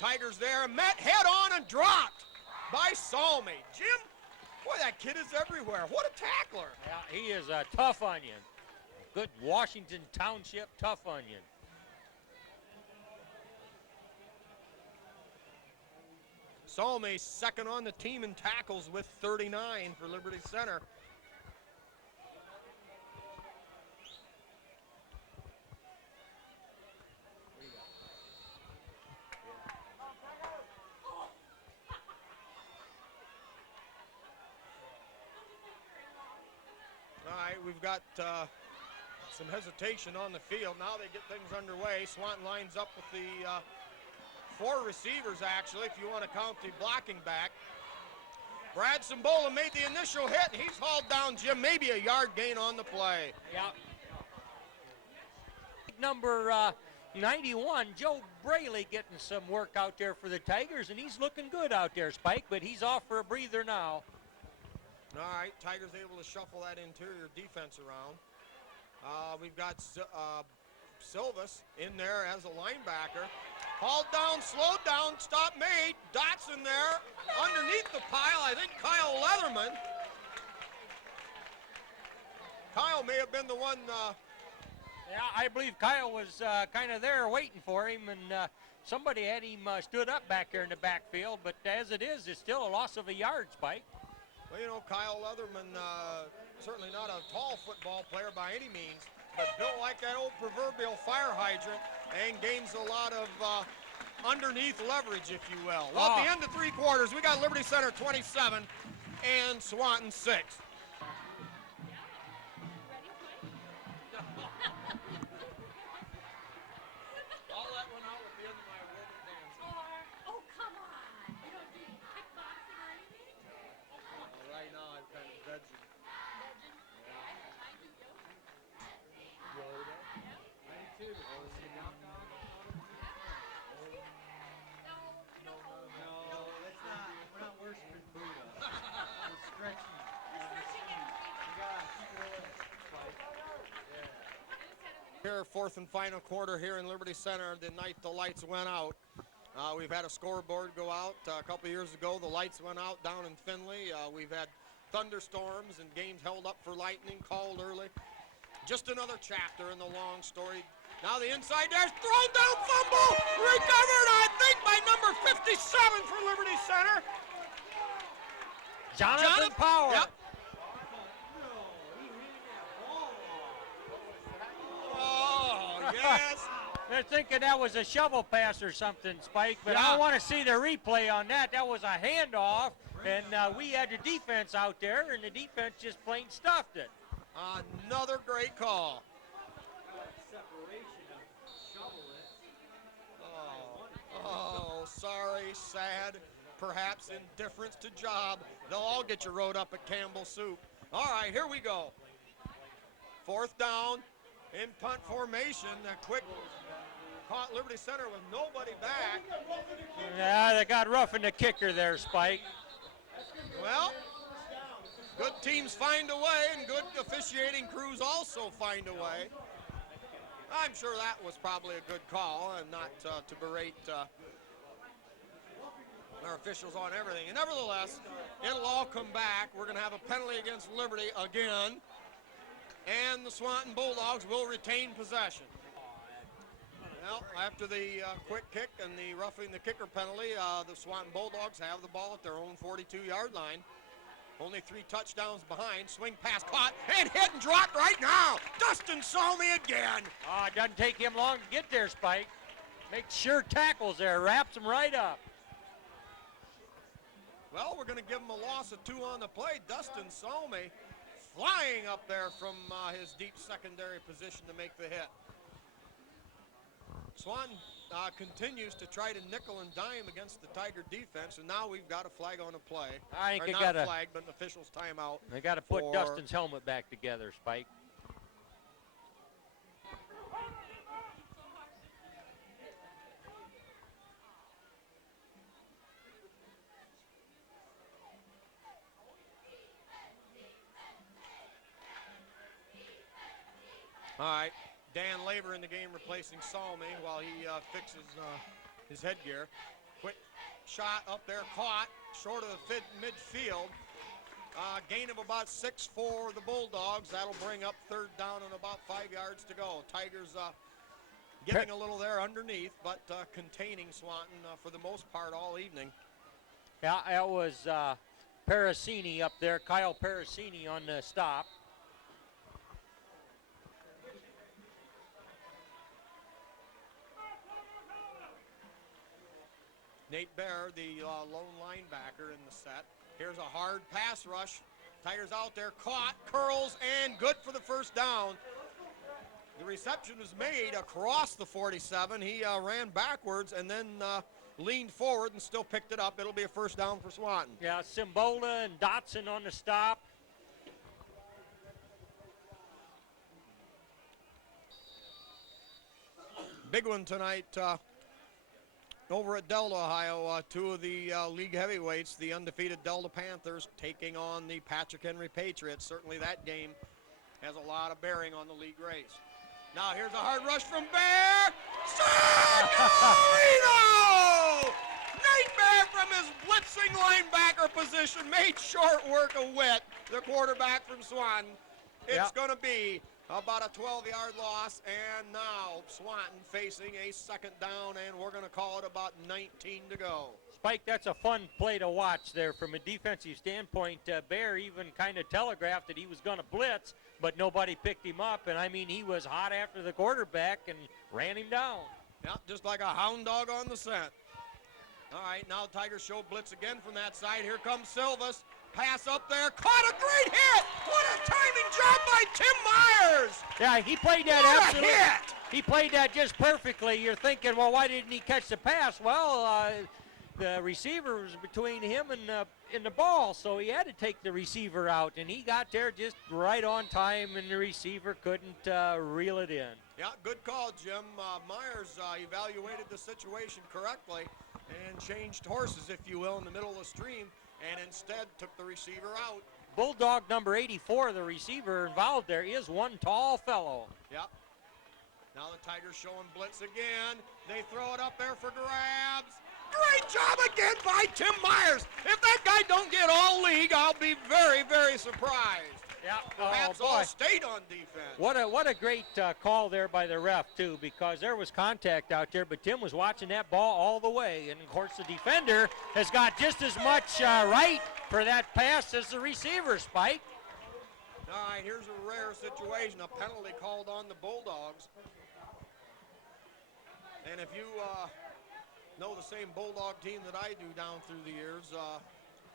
Tigers there, met head on and dropped by Salmi. Jim, boy, that kid is everywhere. What a tackler. Yeah, he is a tough onion. Good Washington Township tough onion. Salmi second on the team in tackles with 39 for Liberty Center. All right, we've got some hesitation on the field. Now they get things underway. Swanton lines up with the 4 receivers, actually, if you want to count the blocking back. Brad Simbola made the initial hit, and he's hauled down, Jim, maybe a yard gain on the play. Yeah. Number 91, Joe Braley, getting some work out there for the Tigers, and he's looking good out there, Spike, but he's off for a breather now. All right, Tigers able to shuffle that interior defense around. We've got Silvas in there as a linebacker. Hauled down, slowed down, stop made. Dotson there underneath the pile. I think Kyle Leatherman. Kyle may have been the one. Yeah, I believe Kyle was kind of there waiting for him, and somebody had him stood up back there in the backfield. But as it is, it's still a loss of a yard, Spike. Well, you know, Kyle Leatherman, certainly not a tall football player by any means, but built like that old proverbial fire hydrant and gains a lot of underneath leverage, if you will. Well, at the end of 3 quarters, we got Liberty Center 27 and Swanton 6. Here, 4th and final quarter here in Liberty Center, the night the lights went out. We've had a scoreboard go out a couple years ago. The lights went out down in Findlay. We've had thunderstorms and games held up for lightning, called early. Just another chapter in the long story. Now the inside dash, thrown down, fumble, recovered, I think, by number 57 for Liberty Center. Jonathan Power. Yep. Oh, yes. They're thinking that was a shovel pass or something, Spike, but Yeah. I want to see the replay on that. That was a handoff, and we had the defense out there, and the defense just plain stuffed it. Another great call. Oh, sorry, sad, perhaps indifference to job. They'll all get you rode up at Campbell Soup. All right, here we go. 4th down in punt formation. A quick caught Liberty Center with nobody back. Yeah, they got roughing the kicker there, Spike. Well, good teams find a way, and good officiating crews also find a way. I'm sure that was probably a good call, and not to berate our officials on everything. And nevertheless, it'll all come back. We're going to have a penalty against Liberty again, and the Swanton Bulldogs will retain possession. Well, after the quick kick and the roughing the kicker penalty, the Swanton Bulldogs have the ball at their own 42-yard line. Only 3 touchdowns behind. Swing pass caught and hit and dropped right now. Dustin saw me again. Oh, it doesn't take him long to get there, Spike. Makes sure tackles there, wraps him right up. Well, we're going to give him a loss of 2 on the play. Dustin saw me flying up there from his deep secondary position to make the hit. Swanton continues to try to nickel and dime against the Tiger defense, and now we've got a flag on a play. I think or they not got a flag, but an official's timeout. They got to put Dustin's helmet back together, Spike. All right, Dan Laver in the game replacing Salmi while he fixes his headgear. Quick shot up there, caught short of the midfield. Gain of about 6 for the Bulldogs. That'll bring up 3rd down and about 5 yards to go. Tigers giving a little there underneath, but containing Swanton for the most part all evening. Yeah, that was Parasini up there, Kyle Parasini on the stop. Nate Bear, the lone linebacker in the set. Here's a hard pass rush. Tigers out there, caught, curls, and good for the 1st down. The reception was made across the 47. He ran backwards and then leaned forward and still picked it up. It'll be a 1st down for Swanton. Yeah, Simbola and Dotson on the stop. Big one tonight. Over at Delta, Ohio, 2 of the league heavyweights, the undefeated Delta Panthers, taking on the Patrick Henry Patriots. Certainly that game has a lot of bearing on the league race. Now here's a hard rush from Bear. Senorito! Nate Bear from his blitzing linebacker position made short work of Witt, the quarterback from Swanton. It's going to be about a 12-yard loss, and now Swanton facing a second down, and we're going to call it about 19 to go. Spike, that's a fun play to watch there from a defensive standpoint. Bear even kind of telegraphed that he was going to blitz, but nobody picked him up, and I mean, he was hot after the quarterback and ran him down. Yeah, just like a hound dog on the scent. All right, now Tigers show blitz again from that side. Here comes Silvas. Pass up there, caught a great hit! What a timing job by Tim Myers! Yeah, he played that What a absolutely. hit! He played that just perfectly. You're thinking, well, why didn't he catch the pass? Well, the receiver was between him and the ball, so he had to take the receiver out, and he got there just right on time, and the receiver couldn't reel it in. Yeah, good call, Jim. Myers evaluated the situation correctly and changed horses, if you will, in the middle of the stream, and instead took the receiver out. Bulldog number 84, the receiver involved there, is one tall fellow. Yep. Now the Tigers showing blitz again. They throw it up there for grabs. Great job again by Tim Myers. If that guy don't get all league, I'll be very, very surprised. Yeah, Perhaps all state on defense. What a great call there by the ref, too, because there was contact out there, but Tim was watching that ball all the way. And, of course, the defender has got just as much right for that pass as the receiver, Spike. All right, here's a rare situation, a penalty called on the Bulldogs. And if you know the same Bulldog team that I do down through the years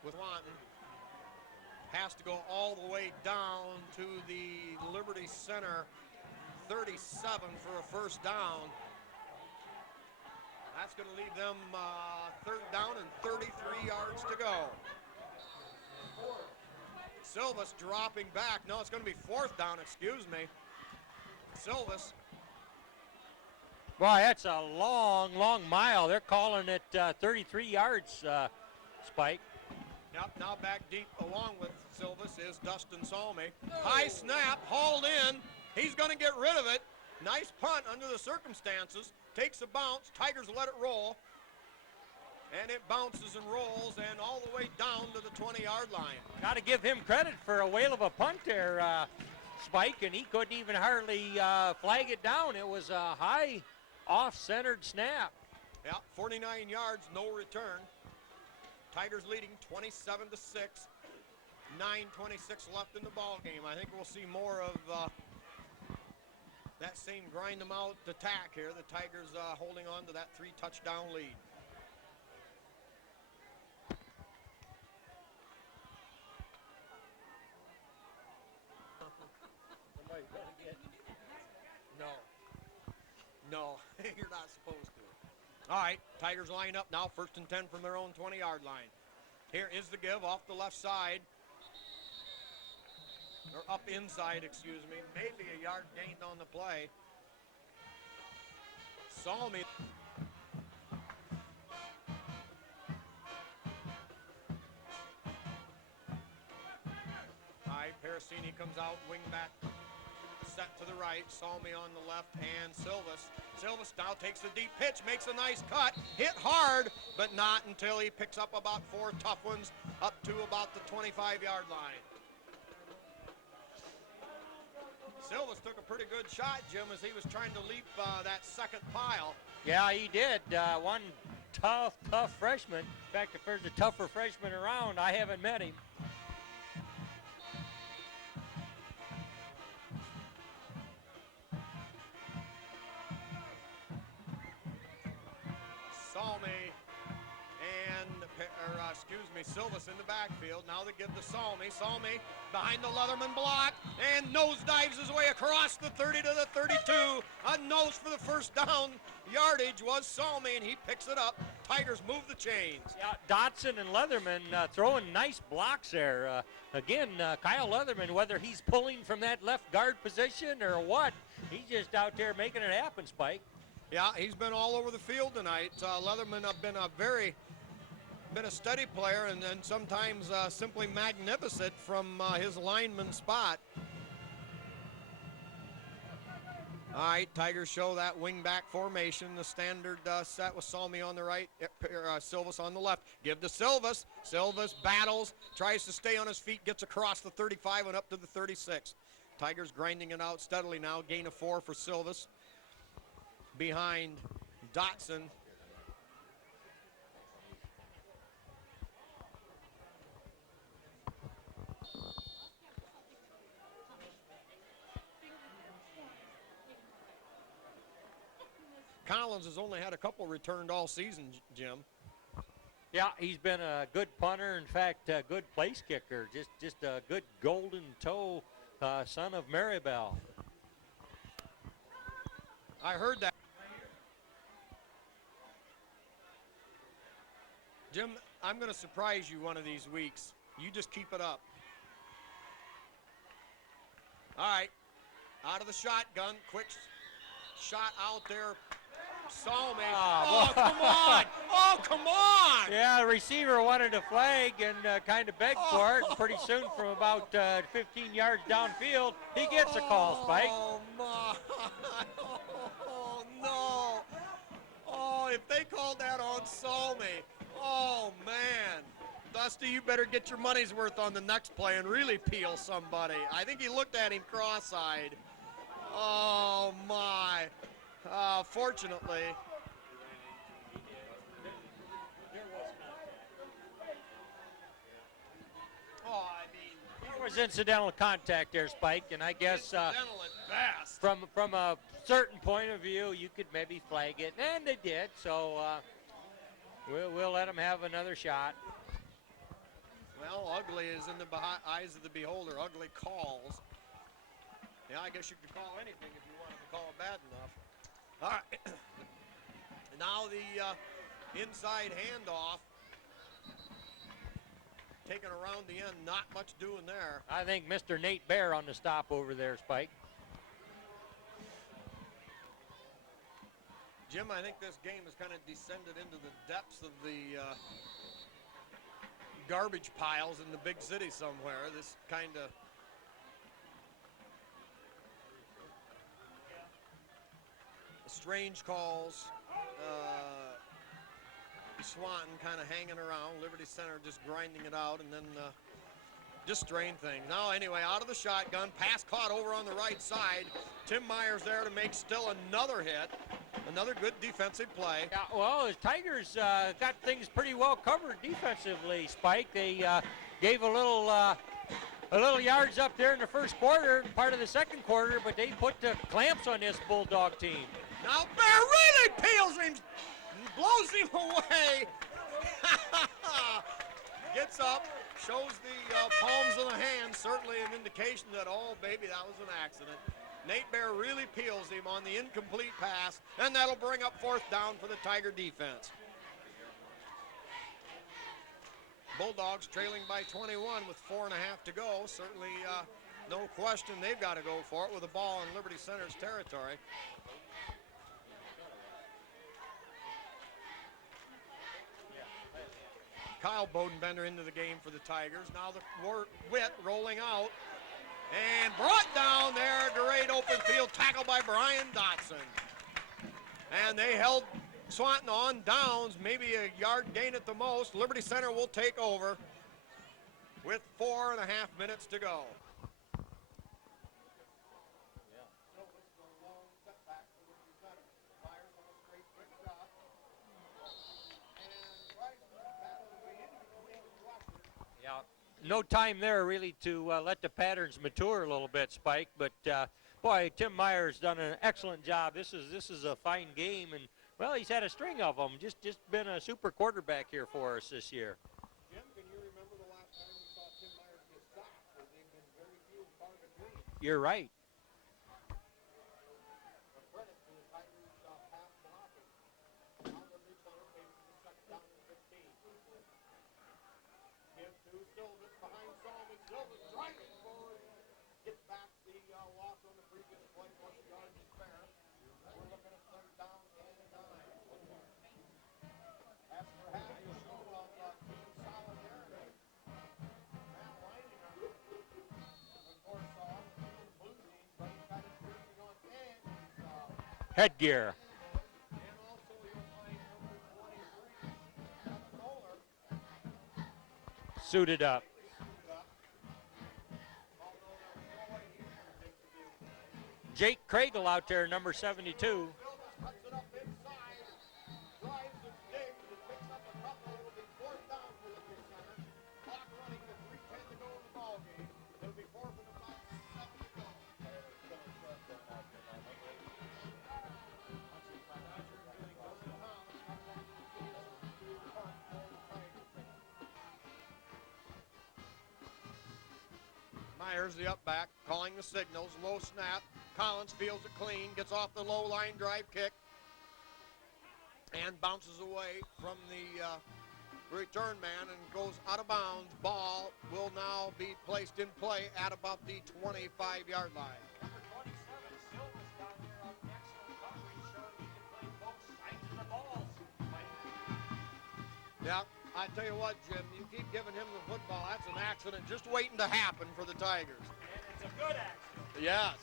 with Swanton, has to go all the way down to the Liberty Center 37 for a first down. That's going to leave them third down and 33 yards to go. Silvas dropping back. No, it's going to be fourth down, excuse me. Silvas. Boy, that's a long, long mile. They're calling it 33 yards, Spike. Yep, now back deep along with Silvas is Dustin Salmi. High snap, hauled in. He's going to get rid of it. Nice punt under the circumstances. Takes a bounce. Tigers let it roll. And it bounces and rolls and all the way down to the 20-yard line. Got to give him credit for a whale of a punt there, Spike, and he couldn't even hardly flag it down. It was a high off-centered snap. Yeah, 49 yards, no return. Tigers leading 27-6. 9:26 left in the ball game. I think we'll see more of that same grind them out attack here. The Tigers holding on to that 3-touchdown lead. No, you're not supposed to. All right, Tigers line up now, 1st and 10 from their own 20-yard line. Here is the give off the left side. Or up inside, excuse me. Maybe a yard gained on the play. Salmi. All right, Parasini comes out, wing back. Set to the right, Salmi on the left, and Silvas. Silvas now takes a deep pitch, makes a nice cut, hit hard, but not until he picks up about 4 tough ones up to about the 25-yard line. Silvas took a pretty good shot, Jim, as he was trying to leap that second pile. Yeah, he did. One tough freshman. In fact, if there's a tougher freshman around, I haven't met him. Salmi and, Silvas in the backfield. Now they give to Salmi. Salmi behind the Leatherman block and nosedives his way across the 30 to the 32. A nose for the first down yardage was Salmi, and he picks it up. Tigers move the chains. Yeah, Dotson and Leatherman throwing nice blocks there. Again, Kyle Leatherman, whether he's pulling from that left guard position or what, he's just out there making it happen, Spike. Yeah, he's been all over the field tonight. Leatherman have been a steady player and then sometimes simply magnificent from his lineman spot. All right, Tigers show that wing-back formation, the standard set with Salmi on the right, Silvas on the left. Give to Silvas. Silvas battles, tries to stay on his feet, gets across the 35 and up to the 36. Tigers grinding it out steadily now. Gain of 4 for Silvas. Behind Dotson. Collins has only had a couple returned all season, Jim. Yeah, he's been a good punter. In fact, a good place kicker. Just a good golden toe son of Maribel. I heard that. Jim, I'm going to surprise you one of these weeks. You just keep it up. All right, out of the shotgun, quick shot out there. Salmi. Oh, come on. Oh, come on. Yeah, the receiver wanted a flag and kind of begged for it. And pretty soon from about 15 yards downfield, he gets a call, Spike. Oh, my. Oh, no. Oh, if they called that on Salmi. Oh, man. Dusty, you better get your money's worth on the next play and really peel somebody. I think he looked at him cross-eyed. Oh, my. Fortunately. Oh, I mean. There was incidental contact there, Spike, and I guess Incidental at best. from a certain point of view, you could maybe flag it, and they did. So we'll let them have another shot. Well, ugly is in the eyes of the beholder. Ugly calls. Yeah, I guess you could call anything if you wanted to call it bad enough. All right. Now the inside handoff. Taken around the end, not much doing there. I think Mr. Nate Bear on the stop over there, Spike. Jim, I think this game has kind of descended into the depths of the garbage piles in the big city somewhere. This kind of strange calls. Swanton kind of hanging around. Liberty Center just grinding it out, and then just strange things. Now, anyway, out of the shotgun, pass caught over on the right side. Tim Myers there to make still another hit. Another good defensive play. Yeah, well, the Tigers got things pretty well covered defensively, Spike. They gave a little yards up there in the first quarter, part of the second quarter, but they put the clamps on this Bulldog team. Now Bear really peels him, blows him away. Gets up, shows the palms of the hands, certainly an indication that, oh, baby, that was an accident. Nate Bear really peels him on the incomplete pass, and that'll bring up fourth down for the Tiger defense. Bulldogs trailing by 21 with 4.5 to go. Certainly no question they've got to go for it with the ball in Liberty Center's territory. Kyle Bodenbender into the game for the Tigers. Now the Witt rolling out and brought down there. Great open field tackle by Brian Dotson. And they held Swanton on downs, maybe a yard gain at the most. Liberty Center will take over with 4.5 minutes to go. No time there really to let the patterns mature a little bit, Spike. But boy, Tim Myers done an excellent job. This is a fine game, and well, he's had a string of them. Just been a super quarterback here for us this year. Jim, can you remember the last time you saw Tim Myers get stopped? Because they've been very few and far between. You're right. A credit to the Tigers pass blocking. Now Liberty Center faces the second down and 15. Give to Silvas behind Salmi. Silvas driving forward. Gets back the loss on the previous play. Once the yard is fair. We're looking at third down and 9. That's perhaps a show of team solidarity. Matt Leininger, of course, losing headgear. Suited up. Jake Craigle out there, number 72. Myers, the up back, calling the signals. Low snap. Collins feels it clean, gets off the low line drive kick, and bounces away from the return man and goes out of bounds. Ball will now be placed in play at about the 25-yard line. Number 27, Silva's down there on excellent coverage, showing he can play both sides of the ball. Yeah, I tell you what, Jim, you keep giving him the football, that's an accident just waiting to happen for the Tigers. And it's a good accident. Yes.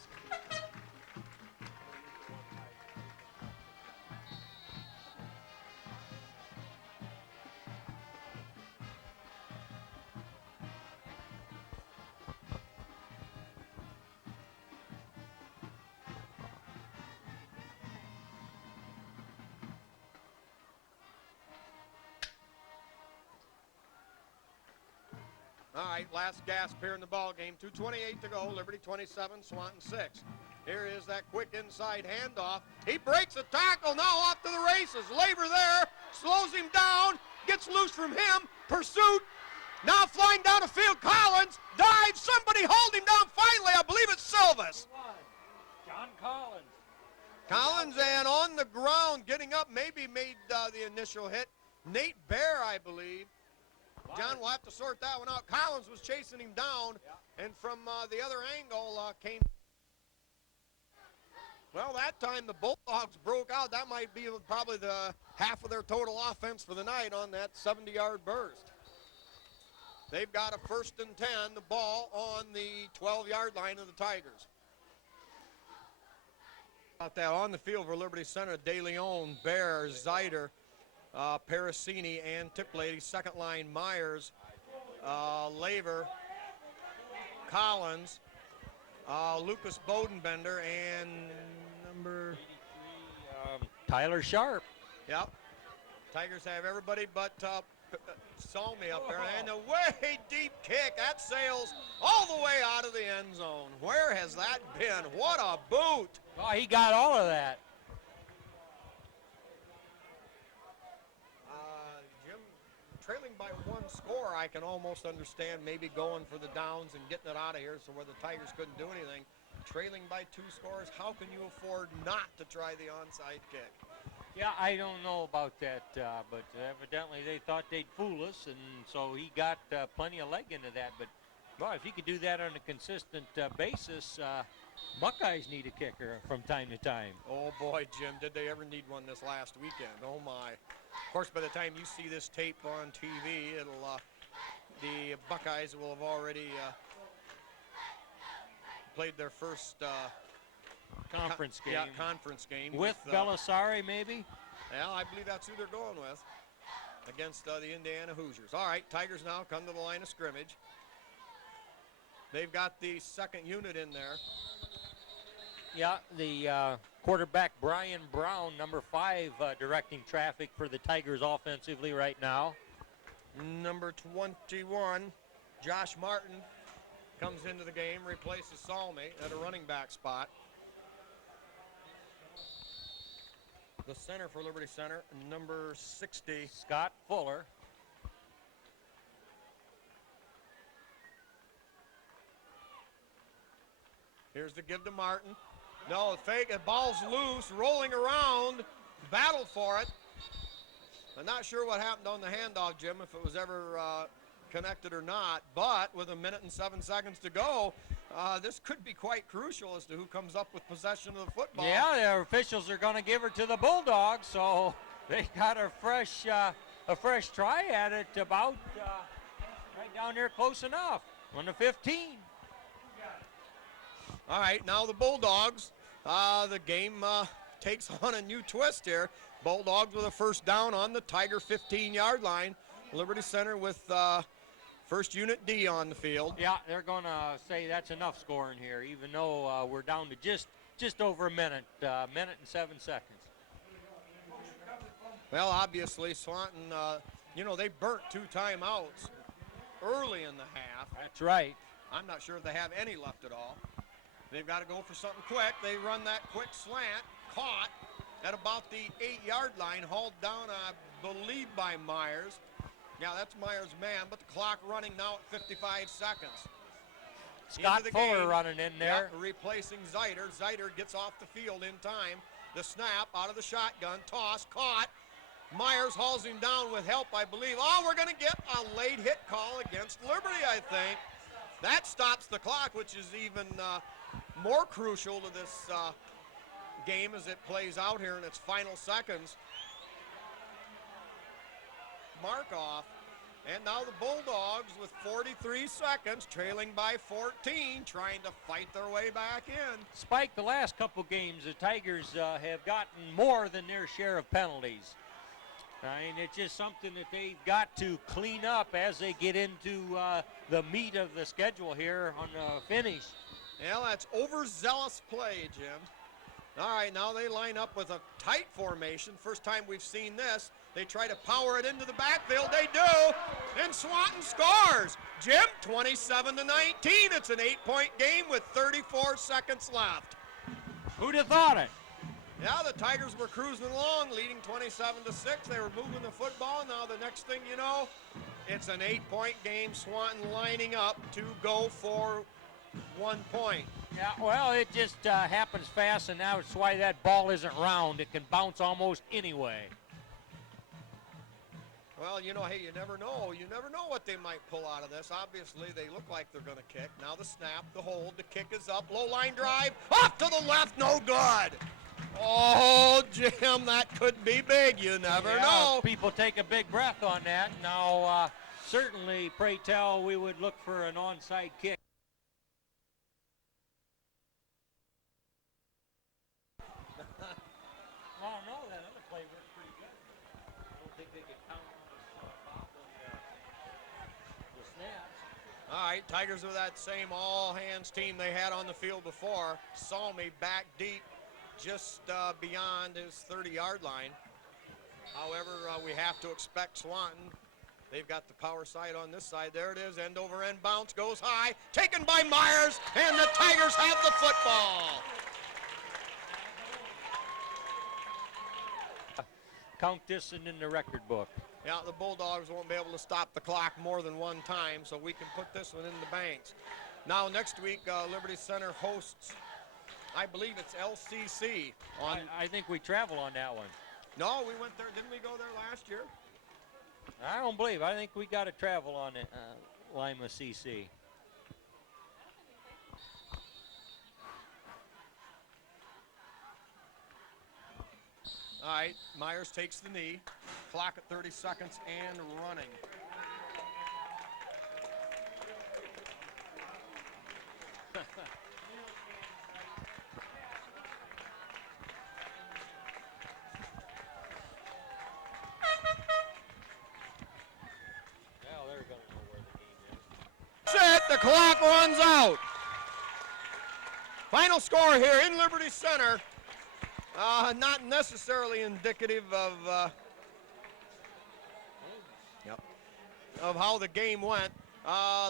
All right, last gasp here in the ball game. 2:28 to go. Liberty 27, Swanton 6. Here is that quick inside handoff. He breaks a tackle, now off to the races. Labor there, slows him down, gets loose from him. Pursuit, now flying down the field. Collins dives. Somebody hold him down finally. I believe it's Silvas. John Collins. Collins, and on the ground, getting up, maybe made the initial hit. Nate Bear, I believe. John will have to sort that one out. Collins was chasing him down, and from the other angle came. Well, that time the Bulldogs broke out. That might be probably the half of their total offense for the night on that 70-yard burst. They've got a 1st and 10, the ball on the 12-yard line of the Tigers. Out there on the field for Liberty Center, De Leon, Bear, Zeider, Parasini, and Tiplady. Second line, Myers, Laver, Collins, Lucas Bodenbender, and number 83, Tyler Sharp. Yep. Tigers have everybody but Salmi up there. And a way deep kick. That sails all the way out of the end zone. Where has that been? What a boot. Oh, he got all of that. Jim, trailing by 1 score, I can almost understand maybe going for the downs and getting it out of here so where the Tigers couldn't do anything. Trailing by 2 scores, how can you afford not to try the onside kick? Yeah, I don't know about that, but evidently they thought they'd fool us, and so he got plenty of leg into that. But, boy, if he could do that on a consistent basis, Buckeyes need a kicker from time to time. Oh, boy, Jim, did they ever need one this last weekend? Oh, my. Of course, by the time you see this tape on TV, it'll the Buckeyes will have already played their first Conference game. Yeah, conference game. With Belisari, maybe? Yeah, I believe that's who they're going with against the Indiana Hoosiers. All right, Tigers now come to the line of scrimmage. They've got the second unit in there. Yeah, the quarterback Brian Brown, number 5, directing traffic for the Tigers offensively right now. Number 21, Josh Martin, comes into the game, replaces Salmi at a running back spot. The center for Liberty Center, number 60. Scott Fuller. Here's the give to Martin. No, fake, the ball's loose, rolling around, battle for it. I'm not sure what happened on the handoff, Jim, if it was ever connected or not, but with 1 minute and 7 seconds to go, this could be quite crucial as to who comes up with possession of the football. Yeah, the officials are going to give her to the Bulldogs, so they got a fresh try at it about right down there close enough on the 15. All right, now the Bulldogs, the game takes on a new twist here. Bulldogs with a first down on the Tiger 15-yard line. Liberty Center with first unit D on the field. Yeah, they're going to say that's enough scoring here, even though we're down to just over a minute, minute and 7 seconds. Well, obviously, Swanton, they burnt 2 timeouts early in the half. That's right. I'm not sure if they have any left at all. They've got to go for something quick. They run that quick slant, caught at about the 8-yard line, hauled down, I believe, by Myers. Yeah, that's Myers' man, but the clock running now at 55 seconds. Scott Fuller running in there. Yep, replacing Zeiter. Zeiter gets off the field in time. The snap out of the shotgun, toss, caught. Myers hauls him down with help, I believe. Oh, we're going to get a late hit call against Liberty, I think. That stops the clock, which is even more crucial to this game as it plays out here in its final seconds. Mark-off. And now the Bulldogs with 43 seconds, trailing by 14, trying to fight their way back in. Spike, the last couple games, the Tigers have gotten more than their share of penalties. I mean, it's just something that they've got to clean up as they get into the meat of the schedule here on the finish. Well, that's overzealous play, Jim. All right, now they line up with a tight formation. First time we've seen this. They try to power it into the backfield. They do, and Swanton scores. Jim, 27-19. It's an 8-point game with 34 seconds left. Who'd have thought it? Yeah, the Tigers were cruising along, leading 27-6. They were moving the football. Now the next thing you know, it's an 8-point game. Swanton lining up to go for 1 point. Yeah, well, it just happens fast, and now it's why that ball isn't round. It can bounce almost anyway. Well, hey, you never know. You never know what they might pull out of this. Obviously, they look like they're going to kick. Now the snap, the hold, the kick is up. Low line drive, off to the left, no good. Oh, Jim, that could be big. You never know. People take a big breath on that. Now, certainly, pray tell, we would look for an onside kick. Oh, no, that other play worked pretty good. I don't think they could count on the snaps. All right, Tigers with that same all-hands team they had on the field before. Salmi back deep, just beyond his 30-yard line. However, we have to expect Swanton. They've got the power side on this side. There it is, end over end bounce, goes high, taken by Myers, and the Tigers have the football. Count this in the record book. Yeah, the Bulldogs won't be able to stop the clock more than 1 time, so we can put this one in the banks. Now, next week, Liberty Center hosts, I believe it's LCC. I think we travel on that one. No, we went there. Didn't we go there last year? I don't believe. I think we got to travel on it, Lima CC. All right, Myers takes the knee. Clock at 30 seconds and running. Well, they're going to know where the game is. That's it. The clock runs out. Final score here in Liberty Center. Not necessarily indicative of of how the game went.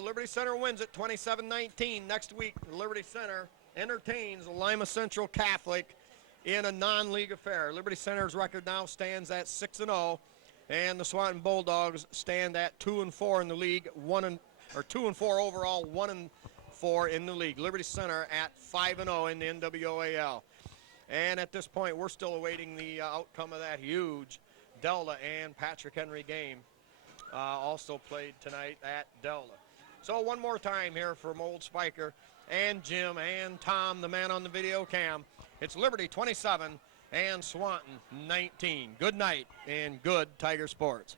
Liberty Center wins it 27-19. Next week, Liberty Center entertains Lima Central Catholic in a non-league affair. Liberty Center's record now stands at 6-0, and the Swanton Bulldogs stand at 2-4 in the league, 2-4 overall, 1-4 in the league. Liberty Center at 5-0 in the NWAL. And at this point, we're still awaiting the outcome of that huge Delta and Patrick Henry game. Also played tonight at Delta. So one more time here from Old Spiker and Jim and Tom, the man on the video cam. It's Liberty 27 and Swanton 19. Good night and good Tiger Sports.